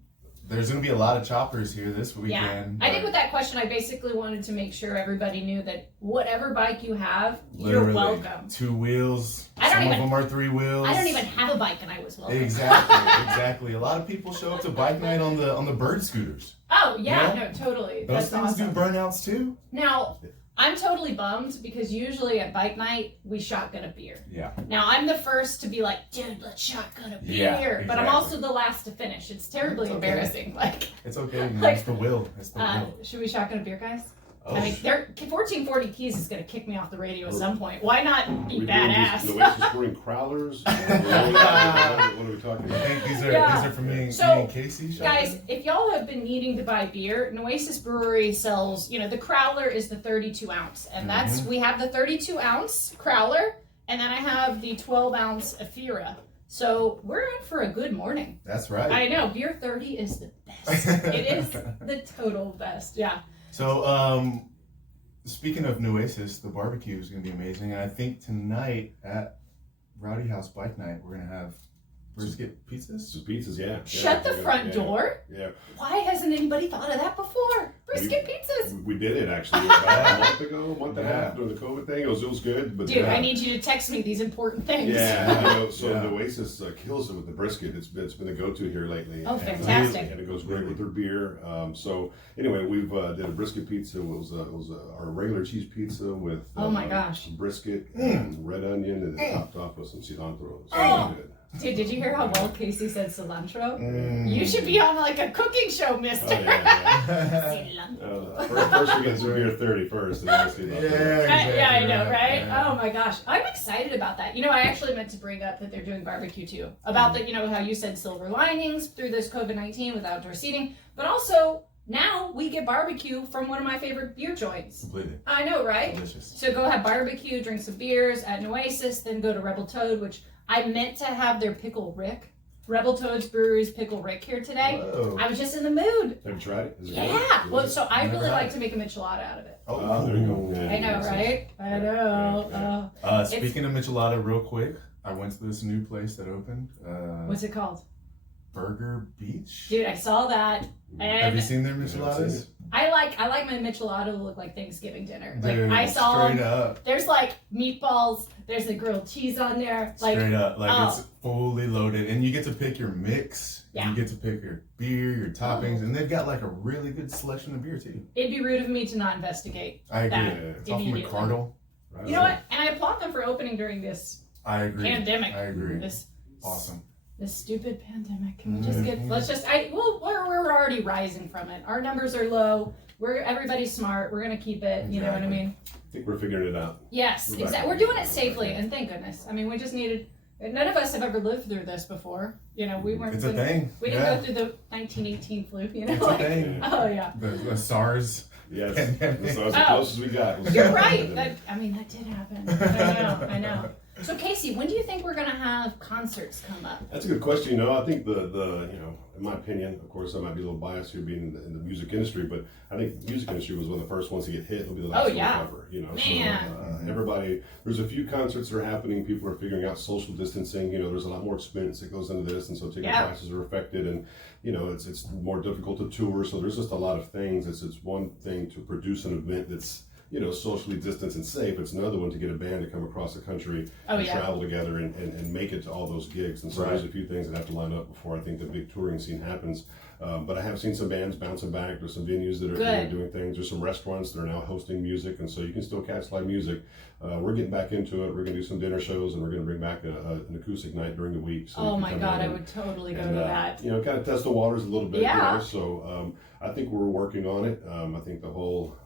There's going to be a lot of choppers here this weekend. Yeah. I think with that question, I basically wanted to make sure everybody knew that whatever bike you have, literally, you're welcome. 2 wheels. Some of them are 3 wheels. I don't even have a bike and I was welcome. Exactly. A lot of people show up to bike night on the bird scooters. Oh, yeah. No, totally. Those things do burnouts too. Now, I'm totally bummed because usually at bike night, we shotgun a beer. Yeah. Now, I'm the first to be like, dude, let's shotgun a beer. Yeah, exactly. But I'm also the last to finish. It's terribly embarrassing. Like, it's okay. It's the will. Should we shotgun a beer, guys? Oh. I mean, 1440 Keys is going to kick me off the radio at some point. Why not be badass? The Oasis Brewing Crowlers? What are we talking about? I think these are for me and Casey. Guys, if y'all have been needing to buy beer, Nueces Brewery sells, the Crowler is the 32 ounce. And we have the 32 ounce Crowler, and then I have the 12 ounce Ephira. So we're in for a good morning. That's right. I know, beer 30 is the best. It is the total best, yeah. So, speaking of Nueces, the barbecue is going to be amazing. And I think tonight at Rowdy House Bike Night, we're going to have brisket pizzas. Some pizzas, yeah. Shut the front door? Yeah. Why hasn't anybody thought of that before? Brisket pizzas. We did it actually about a month ago, a month and a half during the COVID thing. It was good. But Dude, I need you to text me these important things. Yeah, I know. So the Oasis kills it with the brisket. It's been a go-to here lately. Oh, fantastic! And it goes great with their beer. So anyway, we've did a brisket pizza. It was our regular cheese pizza with oh my gosh, brisket and red onion, and then topped off with some cilantro. So oh. good. Dude, did you hear how well Casey said cilantro? You should be on like a cooking show, mister. Oh, cilantro. First we get some beer 30 first. And then we'll Exactly. Yeah, I know, right? Yeah. Oh my gosh. I'm excited about that. I actually meant to bring up that they're doing barbecue too. About the, how you said silver linings through this COVID-19 with outdoor seating, but also now we get barbecue from one of my favorite beer joints. Completely. I know, right? Delicious. So go have barbecue, drink some beers at Nueces, then go to Rebel Toad, which I meant to have their Pickle Rick. Rebel Toad's Brewery's Pickle Rick here today. Whoa. I was just in the mood. Have you tried it? Is it Yeah. good? Well, so I Never really had like it. to make a michelada out of it. Oh, there you go. Yeah, I know, right? I know. Speaking of michelada, real quick, I went to this new place that opened. What's it called? Burger Beach. Dude, I saw that. And Have you seen their Yeah, I've seen micheladas? it. I like my michelada to look like Thanksgiving dinner. Like Dude, I saw straight up. there's like meatballs, there's the grilled cheese on there. Like Straight up. Like oh. it's fully loaded. And you get to pick your mix. Yeah. You get to pick your beer, your toppings, and they've got like a really good selection of beer too. it'd be rude of me to not investigate. I agree. That It's off of immediately. McCardle. Right You know what? And I applaud them for opening during this I agree. pandemic. I agree. This Awesome. This stupid pandemic. Can we just get? Let's just. We're already rising from it. Our numbers are low. Everybody's smart. We're gonna keep it. You know what I Exactly. mean? I think we're figuring it out. Yes, We're back. exactly. We're doing it safely, and thank goodness. I mean, we just needed. None of us have ever lived through this before. We weren't. It's a thing. We didn't go through the 1918 flu. It's a thing. Oh yeah. The SARS. Yes, Pandemic. that's as close as we got. You're right. That did happen. I know. So Casey, when do you think we're gonna have concerts come up? That's a good question. I think the in my opinion, of course, I might be a little biased here being in the music industry, but I think the music industry was one of the first ones to get hit. It'll be the last one to recover. Man. So everybody, there's a few concerts that are happening. People are figuring out social distancing. There's a lot more expense that goes into this, and so ticket prices are affected, and it's more difficult to tour. So there's just a lot of things. It's one thing to produce an event that's socially distanced and safe. It's another one to get a band to come across the country and travel together and make it to all those gigs. And so there's a few things that have to line up before I think the big touring scene happens. But I have seen some bands bouncing back. There's some venues that are doing things. There's some restaurants that are now hosting music, and so you can still catch live music. We're getting back into it. We're going to do some dinner shows, and we're going to bring back an acoustic night during the week. So oh my God, I would totally go to that. Kind of test the waters a little bit. Yeah. So I think we're working on it. I think the whole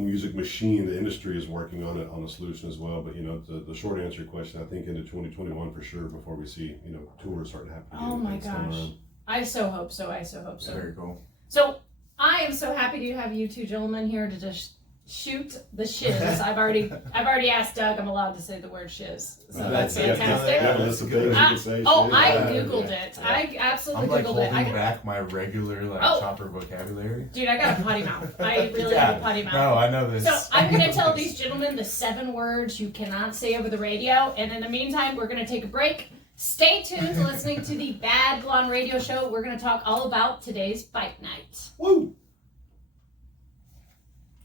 music machine, the industry is working on it, on a solution as well. But the short answer to your question, I think into 2021 for sure, before we see tours starting to happen. Oh my gosh, I so hope so. Very cool. So I am so happy to have you two gentlemen here to just shoot the shiz. I've already asked Doug. I'm allowed to say the word shiz, so that's fantastic. I googled it. I absolutely I'm googled it. holding back my regular chopper vocabulary. Dude, I got a potty mouth. I really have a potty mouth. No, I know this. So I'm going to tell these gentlemen the 7 words you cannot say over the radio, and in the meantime, we're going to take a break. Stay tuned to listening to the Bad Blonde Radio Show. We're going to talk all about today's bike night. Woo!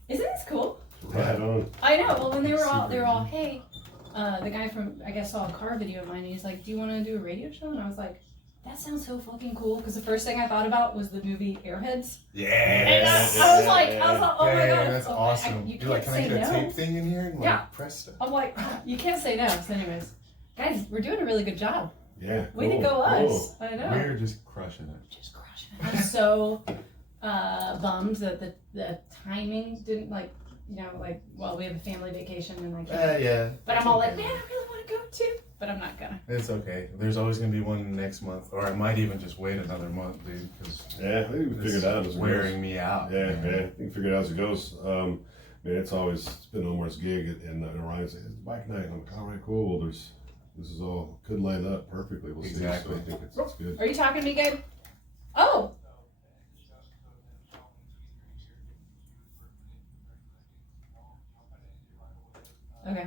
Isn't this cool? Right on. I know. Well, when they were all, hey, the guy from, I guess, saw a car video of mine, and he's like, do you want to do a radio show? And I was like, that sounds so fucking cool, because the first thing I thought about was the movie Airheads. Yeah. And I was like, oh my God. That's awesome. You You're like, can't can I say get a no. tape thing in here? And press stuff. I'm like, you can't say no. So anyways, guys, we're doing a really good job. Yeah. Way to go us. I know. We're just crushing it. Just crushing it. I'm so bummed that the timing didn't we have a family vacation and I can't. Yeah. But I'm all like, man, I really want to go too. But I'm not gonna. It's okay. There's always going to be one next month. Or I might even just wait another month, dude. Because I think we figured it out as it wearing goes. me out. Yeah, I think we figured it out as it goes. It's been Omar's gig and Ryan's like, it's bike night. And I'm like, all right, cool. There's this is all could line up perfectly. We'll Exactly. see. So I think it's good. Are you talking to me, Gabe? Oh. Okay.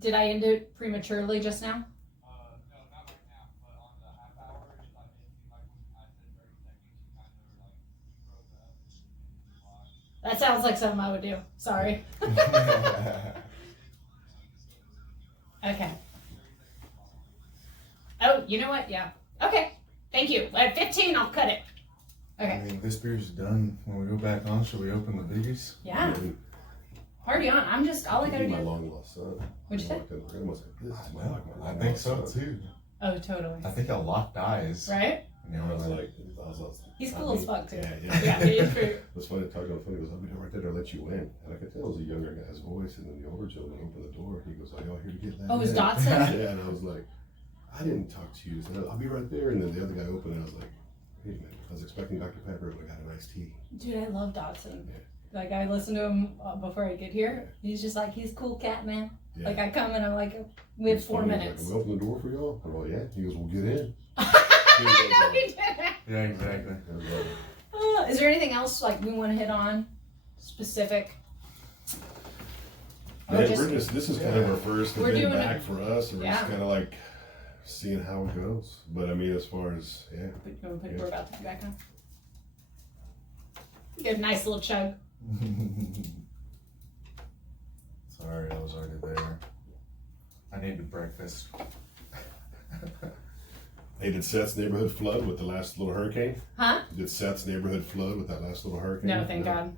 Did I end it prematurely just now? That sounds like something I would do. Sorry. Okay. Oh, you know what? Yeah. Okay. Thank you. At 15, I'll cut it. I Okay. mean, this beer's done. When we go back on, should we open the biggies? Yeah. Party on. I'm just, all I gotta My do. long lost son. What'd you say? I think so too. Oh, totally. I think I locked eyes. Right? And I was we're like, He's cool as fuck, too. Yeah. Yeah, he is true. It was funny talking on the phone. He goes, I'll be right there to let you in. And I could tell it was a younger guy's voice. And then the older gentleman opened the door. He goes, are y'all here to get that? Oh, it was in?" Dotson? Yeah, and I was like, I didn't talk to you. He said, I'll be right there. And then the other guy opened it. I was like, wait a minute. I was expecting Dr. Pepper, but I got a nice tea. Dude, I love Dotson. Yeah. Like, I listened to him before I get here. He's just like, he's a cool cat, man. Yeah. Like, I come and I'm like, we have It's 4 funny. He's minutes. Like, we open the door for y'all? I'm like, yeah. He goes, well, get in. No, he didn't. Yeah, exactly. I was like, Is there anything else like we want to hit on? Specific? Or Man, just- this is kind of our first We're event doing back it. for us, and we're just Yeah. kind of like seeing how it goes. But I mean, as far as We're about to be back on. Get a nice little chug. Sorry, I was already there. I needed breakfast. Hey, did Seth's neighborhood flood with the last little hurricane? Huh? Did Seth's neighborhood flood with that last little hurricane? No, thank God.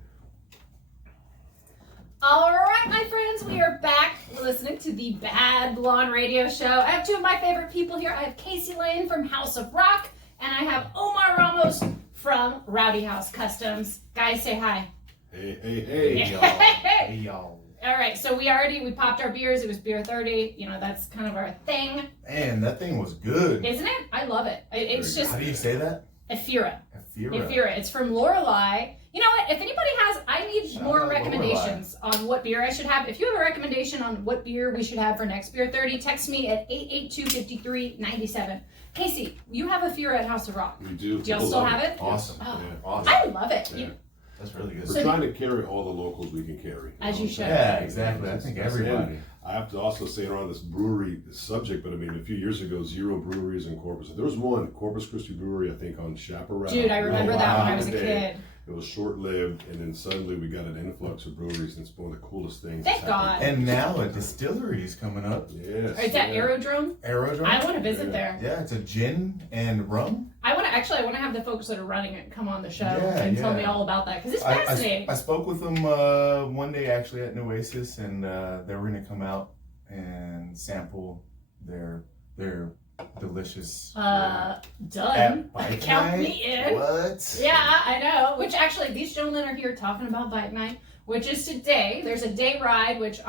All right, my friends, we are back listening to the Bad Blonde Radio Show. I have two of my favorite people here. I have Casey Lain from House of Rock, and I have Omar Ramos from Rowdy House Customs. Guys, say hi. Hey, hey, hey. Hey, y'all. Hey, y'all. All right, so we popped our beers. It was beer 30. You know, that's kind of our thing, Man, that thing was good. isn't it? I love it. It's just How do you say that? Ephira. Ephira. Ephira. It's from Lorelei. You know what? If anybody I need Shout more out recommendations on what beer I should have. If you have a recommendation on what beer we should have for next Beer 30, text me at 882-5397. Casey, you have Ephira at House of Rock. We do. Do y'all still have it? Awesome. Oh. Yeah. Awesome. I love it. Yeah. That's really good. We're So- trying to carry all the locals we can carry. As you should. Yeah, exactly. I think everybody. I have to also say around this brewery subject, but I mean, a few years ago, 0 breweries in Corpus. There was one, Corpus Christi Brewery, I think, on Chaparral. Dude, I remember that when I was a Day. kid. It was short-lived, and then suddenly we got an influx of breweries, and it's one of the coolest things. Thank that's happened. God. And now a distillery is coming up. Yes. Is that yeah. Aerodrome? Aerodrome. I want to visit Yeah. there. Yeah, it's a gin and rum. I want to have the folks that are running it come on the show Yeah, and tell yeah. me all about that because it's I fascinating. spoke with them one day actually at Oasis, and they were going to come out and sample their delicious. Done. at bike Count night? me in. What? Yeah, I know. Which actually, these gentlemen are here talking about bike night, which is today. There's a day ride, which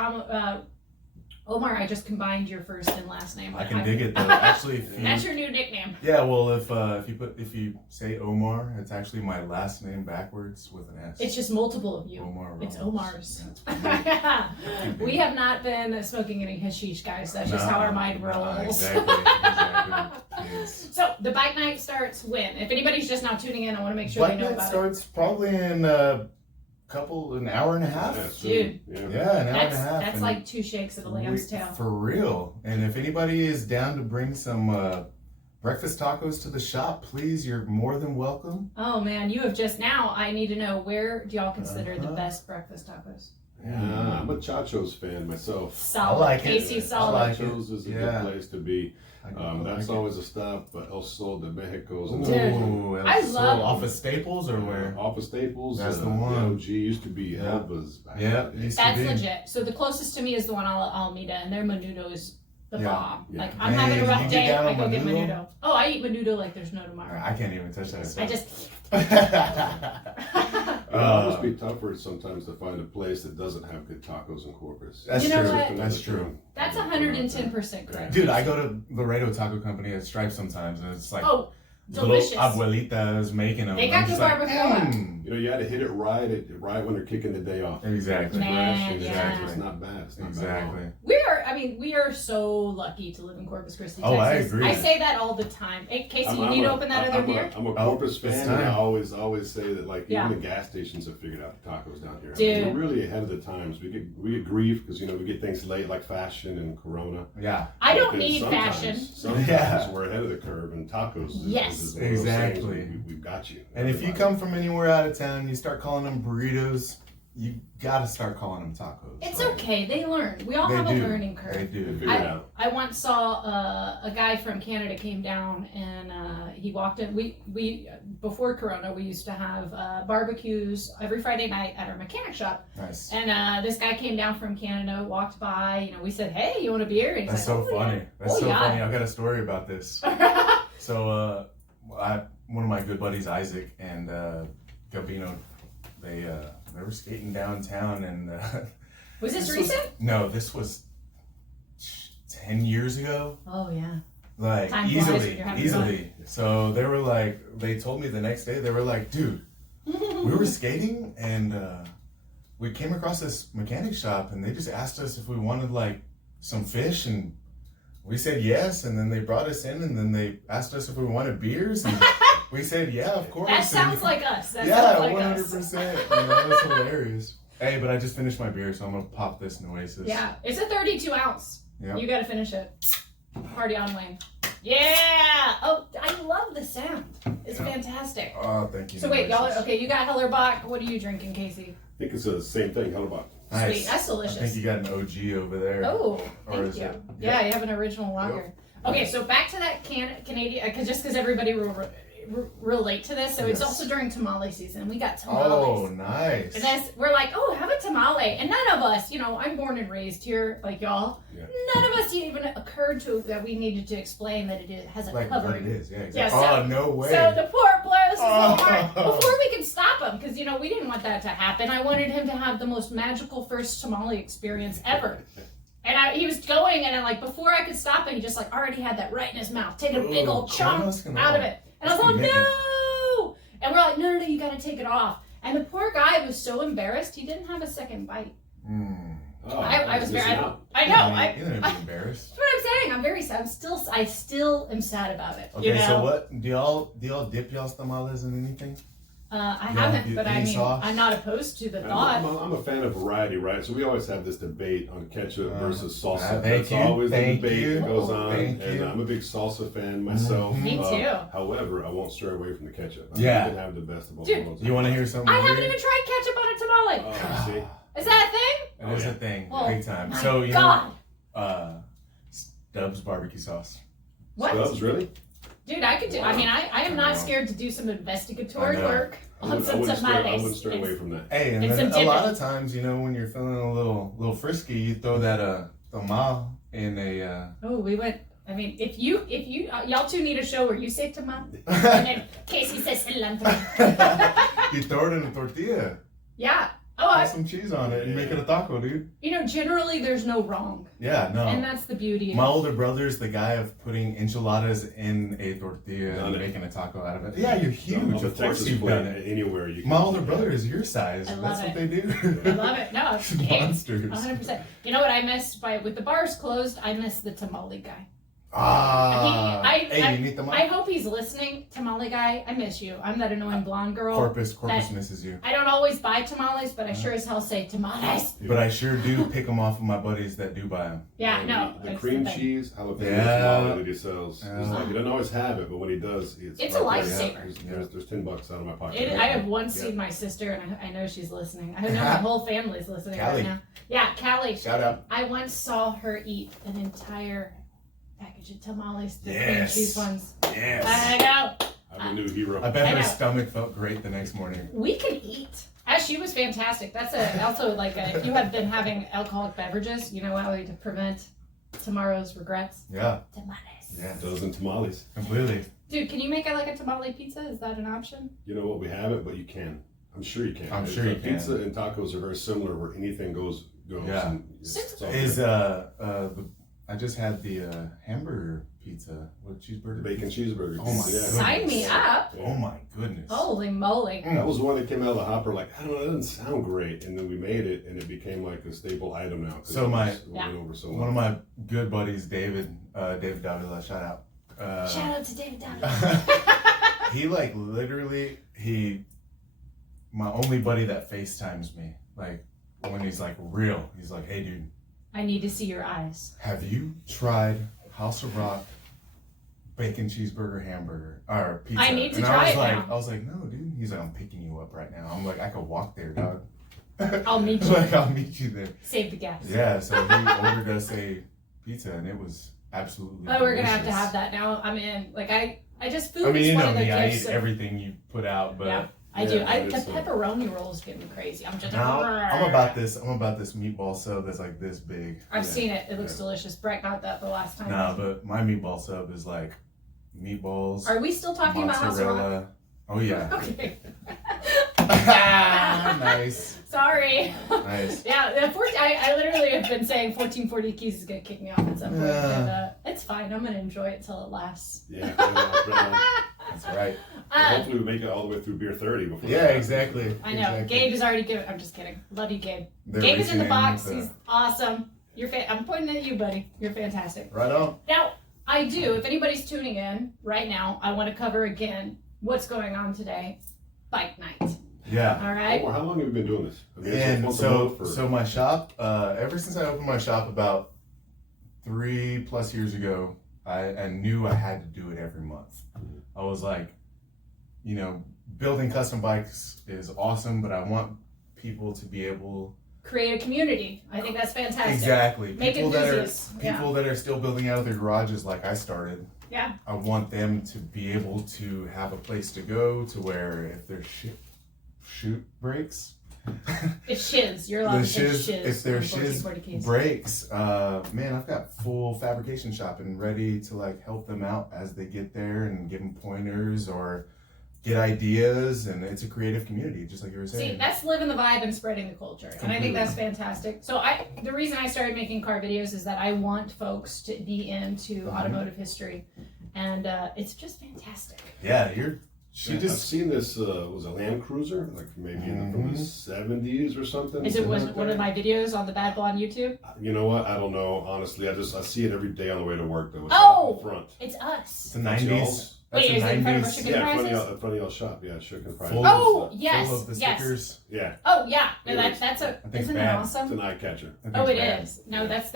Omar, I just combined your first and last name. I can dig it though. Actually, if you, That's your new nickname. yeah. Well, if you say Omar, it's actually my last name backwards with an S. It's just multiple of you. Omar. It's Ramos. Omar's. Yeah, We have not been smoking any hashish, guys. That's just how our mind rolls. Exactly. Yes. So the bike night starts when? If anybody's just now tuning in, I want to make sure Bike they know night about starts probably in an hour and a half. Yeah, Dude. yeah. Yeah, an it. hour and a That's half. and like 2 shakes of a lamb's tail. For real. And if anybody is down to bring some breakfast tacos to the shop, please, you're more than welcome. Oh man, you have just now. I need to know, where do y'all consider the Uh-huh. best breakfast tacos? Yeah, I'm a Chacho's fan myself. Solid. like it. Casey, I solid. like it. Chacho's is a Yeah. good place to be. That's like always a stop, but El Sol de Mexico's it. Dude, Ooh, I love- off of Staples or where? Off of Staples. That's the The one. OG used to be Yeah. Elba's back Yeah, in the day. used to That's be. legit. So the closest to me is the one on Alameda, and their menudo is the Yeah. bomb. Yeah. Like, I'm Man, having a you rough get day, down I on go get menudo? menudo. Oh, I eat menudo like there's no tomorrow. I can't even touch that I stuff. just. It'll almost be tougher sometimes to find a place that doesn't have good tacos in Corpus. That's You know true. what? That's true. That's 110% correct. Dude, I go to Laredo Taco Company at Stripes sometimes, and it's like Oh, delicious. Little abuelita is making them. They got the barbacoa. You know, you had to hit it right when they're kicking the day off. Exactly. Man, Fresh, yeah. It's not bad. It's not Exactly. bad. We are so lucky to live in Corpus Christi, Oh, I Texas. agree. I say that all the time. Hey, Casey, you need to open that other beer? I'm a Corpus fan, and I time. always say that, like, even the gas stations have figured out the tacos down here. Dude. We're really ahead of the times. We get grief because, you know, we get things late like fashion and Corona. Yeah. I don't But then need sometimes- fashion. Sometimes Yeah. we're ahead of the curve, and tacos is Yes. one of those things Exactly. we've got you. And if you come from anywhere out of town, you start calling them burritos, you gotta start calling them tacos. It's Like, okay. They learn. We all They have do. a learning curve. They They do. figure it out. I once saw a guy from Canada came down and he walked in. We before Corona we used to have barbecues every Friday night at our mechanic shop. Nice. And this guy came down from Canada, walked by. You know, we said, "Hey, you want a beer?" And he's That's like, so "Oh, funny. yeah." That's Oh, so yeah. funny. I've got a story about this. So, one of my good buddies, Isaac, and Gabino, they were skating downtown, and Was this was- recent? no, this was 10 years ago. Oh yeah. Like Time flies when easily, you're having easily. So they were like, they told me the next day, they were like, dude, we were skating and we came across this mechanic shop and they just asked us if we wanted like some fish and we said yes, and then they brought us in and then they asked us if we wanted beers and we said yeah, of course. That sounds and, like us. That yeah, sounds like 100%. us. You know, that's hilarious. Hey, but I just finished my beer, so I'm gonna pop this Nueces. Yeah, it's a 32 ounce. Yep. You gotta finish it. Party on, Wayne. Yeah! Oh, I love the sound. It's fantastic. Oh, thank you. So wait, y'all, Nueces. okay, you got Hellerbach. What are you drinking, Casey? I think it's the same thing. How about? Nice. Sweet, that's I delicious. think you got an OG over there. Oh, Or thank is you. it? Yeah, you have an original lager. Okay, so back to that Canadian, just because everybody will relate to this. So it's Yes. also during tamale season. We got Oh, tamales. nice. And that's, we're like, oh, have a tamale. And none of us, you know, I'm born and raised here, like y'all. Yeah. None of us even occurred to that we needed to explain that it has a Like what it covering. is, yeah, Yeah, exactly. so- Oh, no way. So the poor Blair, this is Omar. Oh. Before we could stop him, because you know we didn't want that to happen. I wanted him to have the most magical first tamale experience ever. And he was going, and like before I could stop him, he just like already had that right in his mouth, taking a big Ooh, old chunk cool. out of it. And I was like, That's no! And we're like, no, you got to take it off. And the poor guy was so embarrassed, he didn't have a second bite. Mm. Oh, I was very, I know. You're gonna be embarrassed. That's what I'm saying. I'm very sad. I still am sad about it. Okay, you know? so what do y'all dip y'all's tamales in anything? I Yeah, haven't, but I any mean, sauce? I'm not opposed to the thought. I'm a fan of variety, right? So we always have this debate on ketchup versus salsa. thank That's you, always the thank debate you, that goes on. thank And you. I'm a big salsa fan myself. Me too. However, I won't stray away from the ketchup. Yeah. You can have the best of both Dude, worlds. You want to hear something? I haven't weird? even tried ketchup on a tamale. Oh, see? Is that a thing? It is Oh, a thing, Oh, big time. my So you God. know, Stubbs barbecue sauce. What? Stubbs, really? Dude, I could do. I mean, I am not scared to do some investigatory I know. work I on some wouldn't tamales. stray away from that. Hey, and It's then some a lot dipping. of times, you know, when you're feeling a little frisky, you throw that tamal in a. Oh, we went. I mean, if you y'all two need a show where you say tamal and then Casey says cilantro. You throw it in a tortilla, Yeah. Oh, put some cheese on it, and make it a taco, dude. generally there's no wrong, Yeah, no. and that's the beauty. My older brother's the guy of putting enchiladas in a tortilla Done and it. making a taco out of it. Yeah, you're huge. I'm a Of course Texas you've boy, done it. Anywhere you can. My older brother is your size. I love That's it. what they do. I love it. No, it's Monsters. 100%. You know what I miss with the bars closed? I miss the tamale guy. Ah. I you need the I hope he's listening, tamale guy. I miss you. I'm that annoying blonde girl. Corpus that- misses you. I don't always buy tamales, but I sure as hell say tamales. But I sure do pick them off of my buddies that do buy them. Yeah, no. The it's cream thing. cheese jalapeno Yeah. tamale that he sells. Yeah. It's like, he doesn't always have it, but when he does, It's a right there. lifesaver. There's $10 out of my pocket. I have once Yeah. seen my sister, and I know she's listening. I know my whole family's listening Callie. right now. Yeah, Callie. Shout out. I once saw her eat an entire package of tamales, the cream Yes. cheese ones. Yes. I know. I'm a new hero. I bet I her know. stomach felt great the next morning. We can eat. She was fantastic. That's also like if you have been having alcoholic beverages, you know how to prevent tomorrow's regrets. Yeah. Tamales. Yeah. Dozen tamales. Completely. Dude, can you make it like a tamale pizza? Is that an option? You know what? We have it, but you can. I'm sure you can. I'm sure you can. Pizza and tacos are very similar, where anything goes. Yeah. And it's all Is good. I just had the hamburger pizza with cheeseburger. Bacon cheeseburger. Oh my goodness. Sign me up. Oh my goodness. Holy moly. That was one that came out of the hopper. Like, I don't know, it doesn't sound great, and then we made it, and it became like a staple item now. So went over so one of my good buddies, David Davila, shout out. Shout out to David Davila. He like literally my only buddy that FaceTimes me, like when he's like real, he's like, hey dude, I need to see your eyes. have you tried House of Rock bacon cheeseburger hamburger or pizza? I need to and try it like, now. I was like, no dude. He's like, I'm picking you up right now. I'm like, I could walk there, dog. I'll meet you. Like, I'll meet you there. Save the gas. Yeah, so he ordered us a pizza and it was absolutely Oh, we're gonna have to delicious. have that now. I'm in. Like I just food I mean, is you one know of the me, I gifts. eat everything you put out, but Yeah, I do. Yeah, The it's, pepperoni rolls get me crazy. I'm just. now I'm about this meatball sub that's like this big. I've seen it. It looks delicious. Brett got that the last time. No, but my meatball sub is like meatballs. Are we still talking about House of Rock? mozzarella. Oh yeah. Okay. Nice. Sorry. Nice. Yeah, I literally have been saying 1440 Keys is gonna kick me off at some point. Yeah. And, it's fine. I'm gonna enjoy it till it lasts. Yeah, bring it on. That's right. Hopefully we make it all the way through beer 30 before. Yeah, exactly. I know. Exactly. Gabe is already given. I'm just kidding. Love you, Gabe. They're Gabe is in the reaching box. with He's awesome. I'm pointing at you, buddy. You're fantastic. right on. Now, I do. If anybody's tuning in right now, I want to cover again what's going on today. Bike night. Yeah. All right. Omar, how long have you been doing this? I mean, it's And once a month for- so my shop, ever since I opened my shop about 3+ years ago, I knew I had to do it every month. I was like, you know, building custom bikes is awesome, but I want people to be able Create a community. I think that's fantastic. exactly Make people that are enthusiasts. Yeah. people that are still building out of their garages like I started. Yeah. I want them to be able to have a place to go to where if their shoot breaks. It's shiz. You're allowed to say shiz. If their on shiz 1440 Keys. breaks, man, I've got full fabrication shop and ready to like help them out as they get there and give them pointers or get ideas, and it's a creative community, just like you were saying. See, that's living the vibe and spreading the culture, and I think that's fantastic. So the reason I started making car videos is that I want folks to be into automotive history, and it's just fantastic. Yeah, I've seen this, was a Land Cruiser, like maybe from the 70s or something. Is it one of my videos on the Bad Blonde YouTube? You know what? I don't know. Honestly, I see it every day on the way to work though. It's Oh! out front. It's us. It's the 90s. Wait, is it in front of our 90s. chicken Yeah, in prices? front of y'all shop. Yeah, chicken prices. Full Oh, full yes, of the yes. stickers. Yeah, Oh yeah, no, It that's I think isn't bad. that it's awesome? an eye catcher. I think Oh, it's it bad. is. No, that's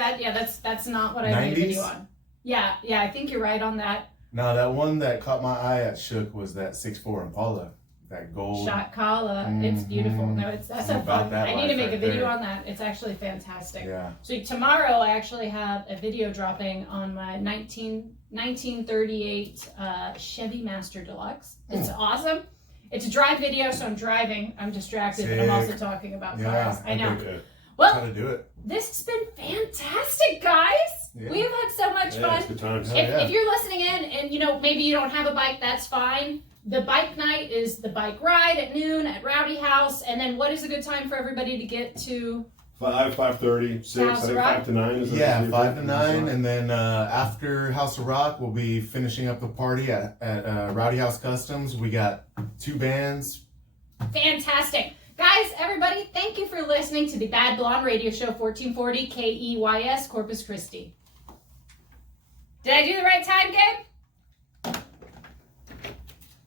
not what I made a 90s? video on. Yeah, I think you're right on that. No, that one that caught my eye at Shook was that 6'4" Impala. That gold. Shot collar. It's beautiful. No, that's a Something about fun. that I need to life make a right video there. on that. It's actually fantastic. Yeah. So tomorrow I actually have a video dropping on my 1938 Chevy Master Deluxe. It's awesome. It's a drive video, so I'm driving. I'm distracted, but I'm also Sick. talking about Yeah, cars. I know. Okay. Well, How to do it. this has been fantastic, guys. Yeah. We have had so much Yeah, fun. it's good times. Yeah. If you're listening in and maybe you don't have a bike, that's fine. The bike night is the bike ride at noon at Rowdy House, and then what is a good time for everybody to get to? 5:30, 6, I think Rock? 5 to 9 is Yeah, 5 to 9, and then after House of Rock, we'll be finishing up the party at Rowdy House Customs. We got 2 bands. Fantastic. Guys, everybody, thank you for listening to the Bad Blonde Radio Show 1440 KEYS Corpus Christi. Did I do the right time, Gabe?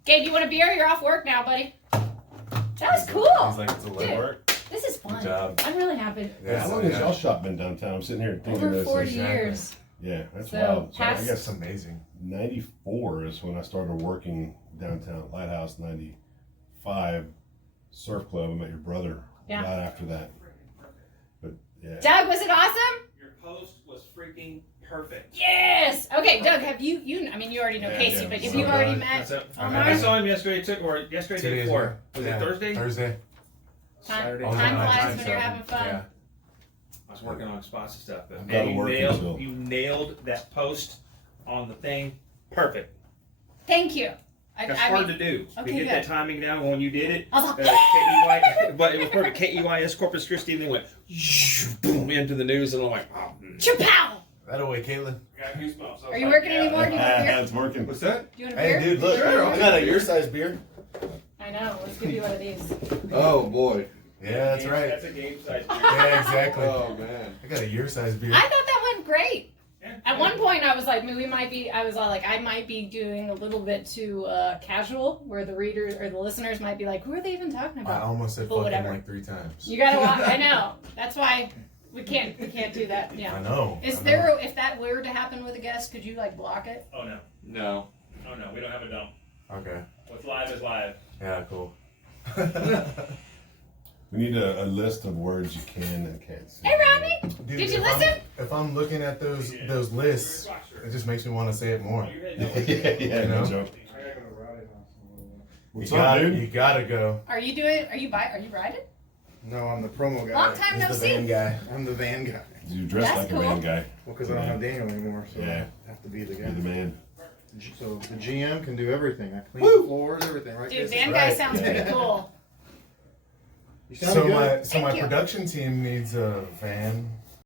Gabe, you want a beer? You're off work now, buddy. That was cool. He's like, it's a little Dude. work. This is fun. Good job. I'm really happy. Yeah, How long has y'all shop been downtown? I'm sitting here thinking Over this. 40 exactly. years. Yeah, that's So, wild. So I past- guess That's amazing. 94 is when I started working downtown. Lighthouse, 95. Surf Club. I met your brother Yeah. right after that. But yeah. Doug, was it awesome? Your post was freaking perfect. Yes. Okay, Doug, have you I mean, you already know Yeah, Casey, yeah. but have So you already Doug. met That's it. Omar? I saw him yesterday, yesterday day before. Was Yeah. it Thursday? Thursday. Saturday. Oh, Time yeah, flies time when you're so. having fun. Yeah. I was working on spots and stuff, but I've man, gotta work until- you nailed that post on the thing. Perfect. Thank you. That's I hard mean, to do. okay, to get good. that timing down when you did it. I was like, KEY, but it was perfect. KEYS Corpus Christi, and then went boom into the news, and I'm like, oh. Chapow! That away, Caitlin. Got goosebumps. Are you working anymore? Do you want a beer? It's working. What's that? Do you want a beer? Hey, dude, look. Sure, I got a your size beer. I know. Let's give you one of these. Oh boy. Yeah, that's right. That's a game size. Yeah, exactly. Oh man. I got a your size beer. I thought that went great. Yeah. At one point, I was like, I might be doing a little bit too casual, where the readers or the listeners might be like, who are they even talking I about? almost said But fucking whatever. like 3 times. You gotta watch. I know. That's why we can't do that. I Yeah. know. Is I know. there, if that were to happen with a guest, could you like block it? Oh no. No. Oh no. We don't have a dump. Okay. What's live is live. Yeah, cool. We need a list of words you can and can't say. Hey, Rodney. Dude, Did you if listen? if I'm looking at those lists, it just makes me want to say it more. Yeah, You no know? joke. I gotta go to Rowdy house. What's you up, got, dude? You gotta go. Are you riding? No, I'm the promo guy. Long time He's no the see. van guy. I'm the van guy. You dress That's like cool. a man guy. Well, because I don't have Daniel anymore, so Yeah. I have to be the You're the guy. man. So the GM can do everything. I clean the floors, everything, right? Dude, Casey? van guy Right. sounds pretty cool. You sound So good. my Thank you. production team needs a van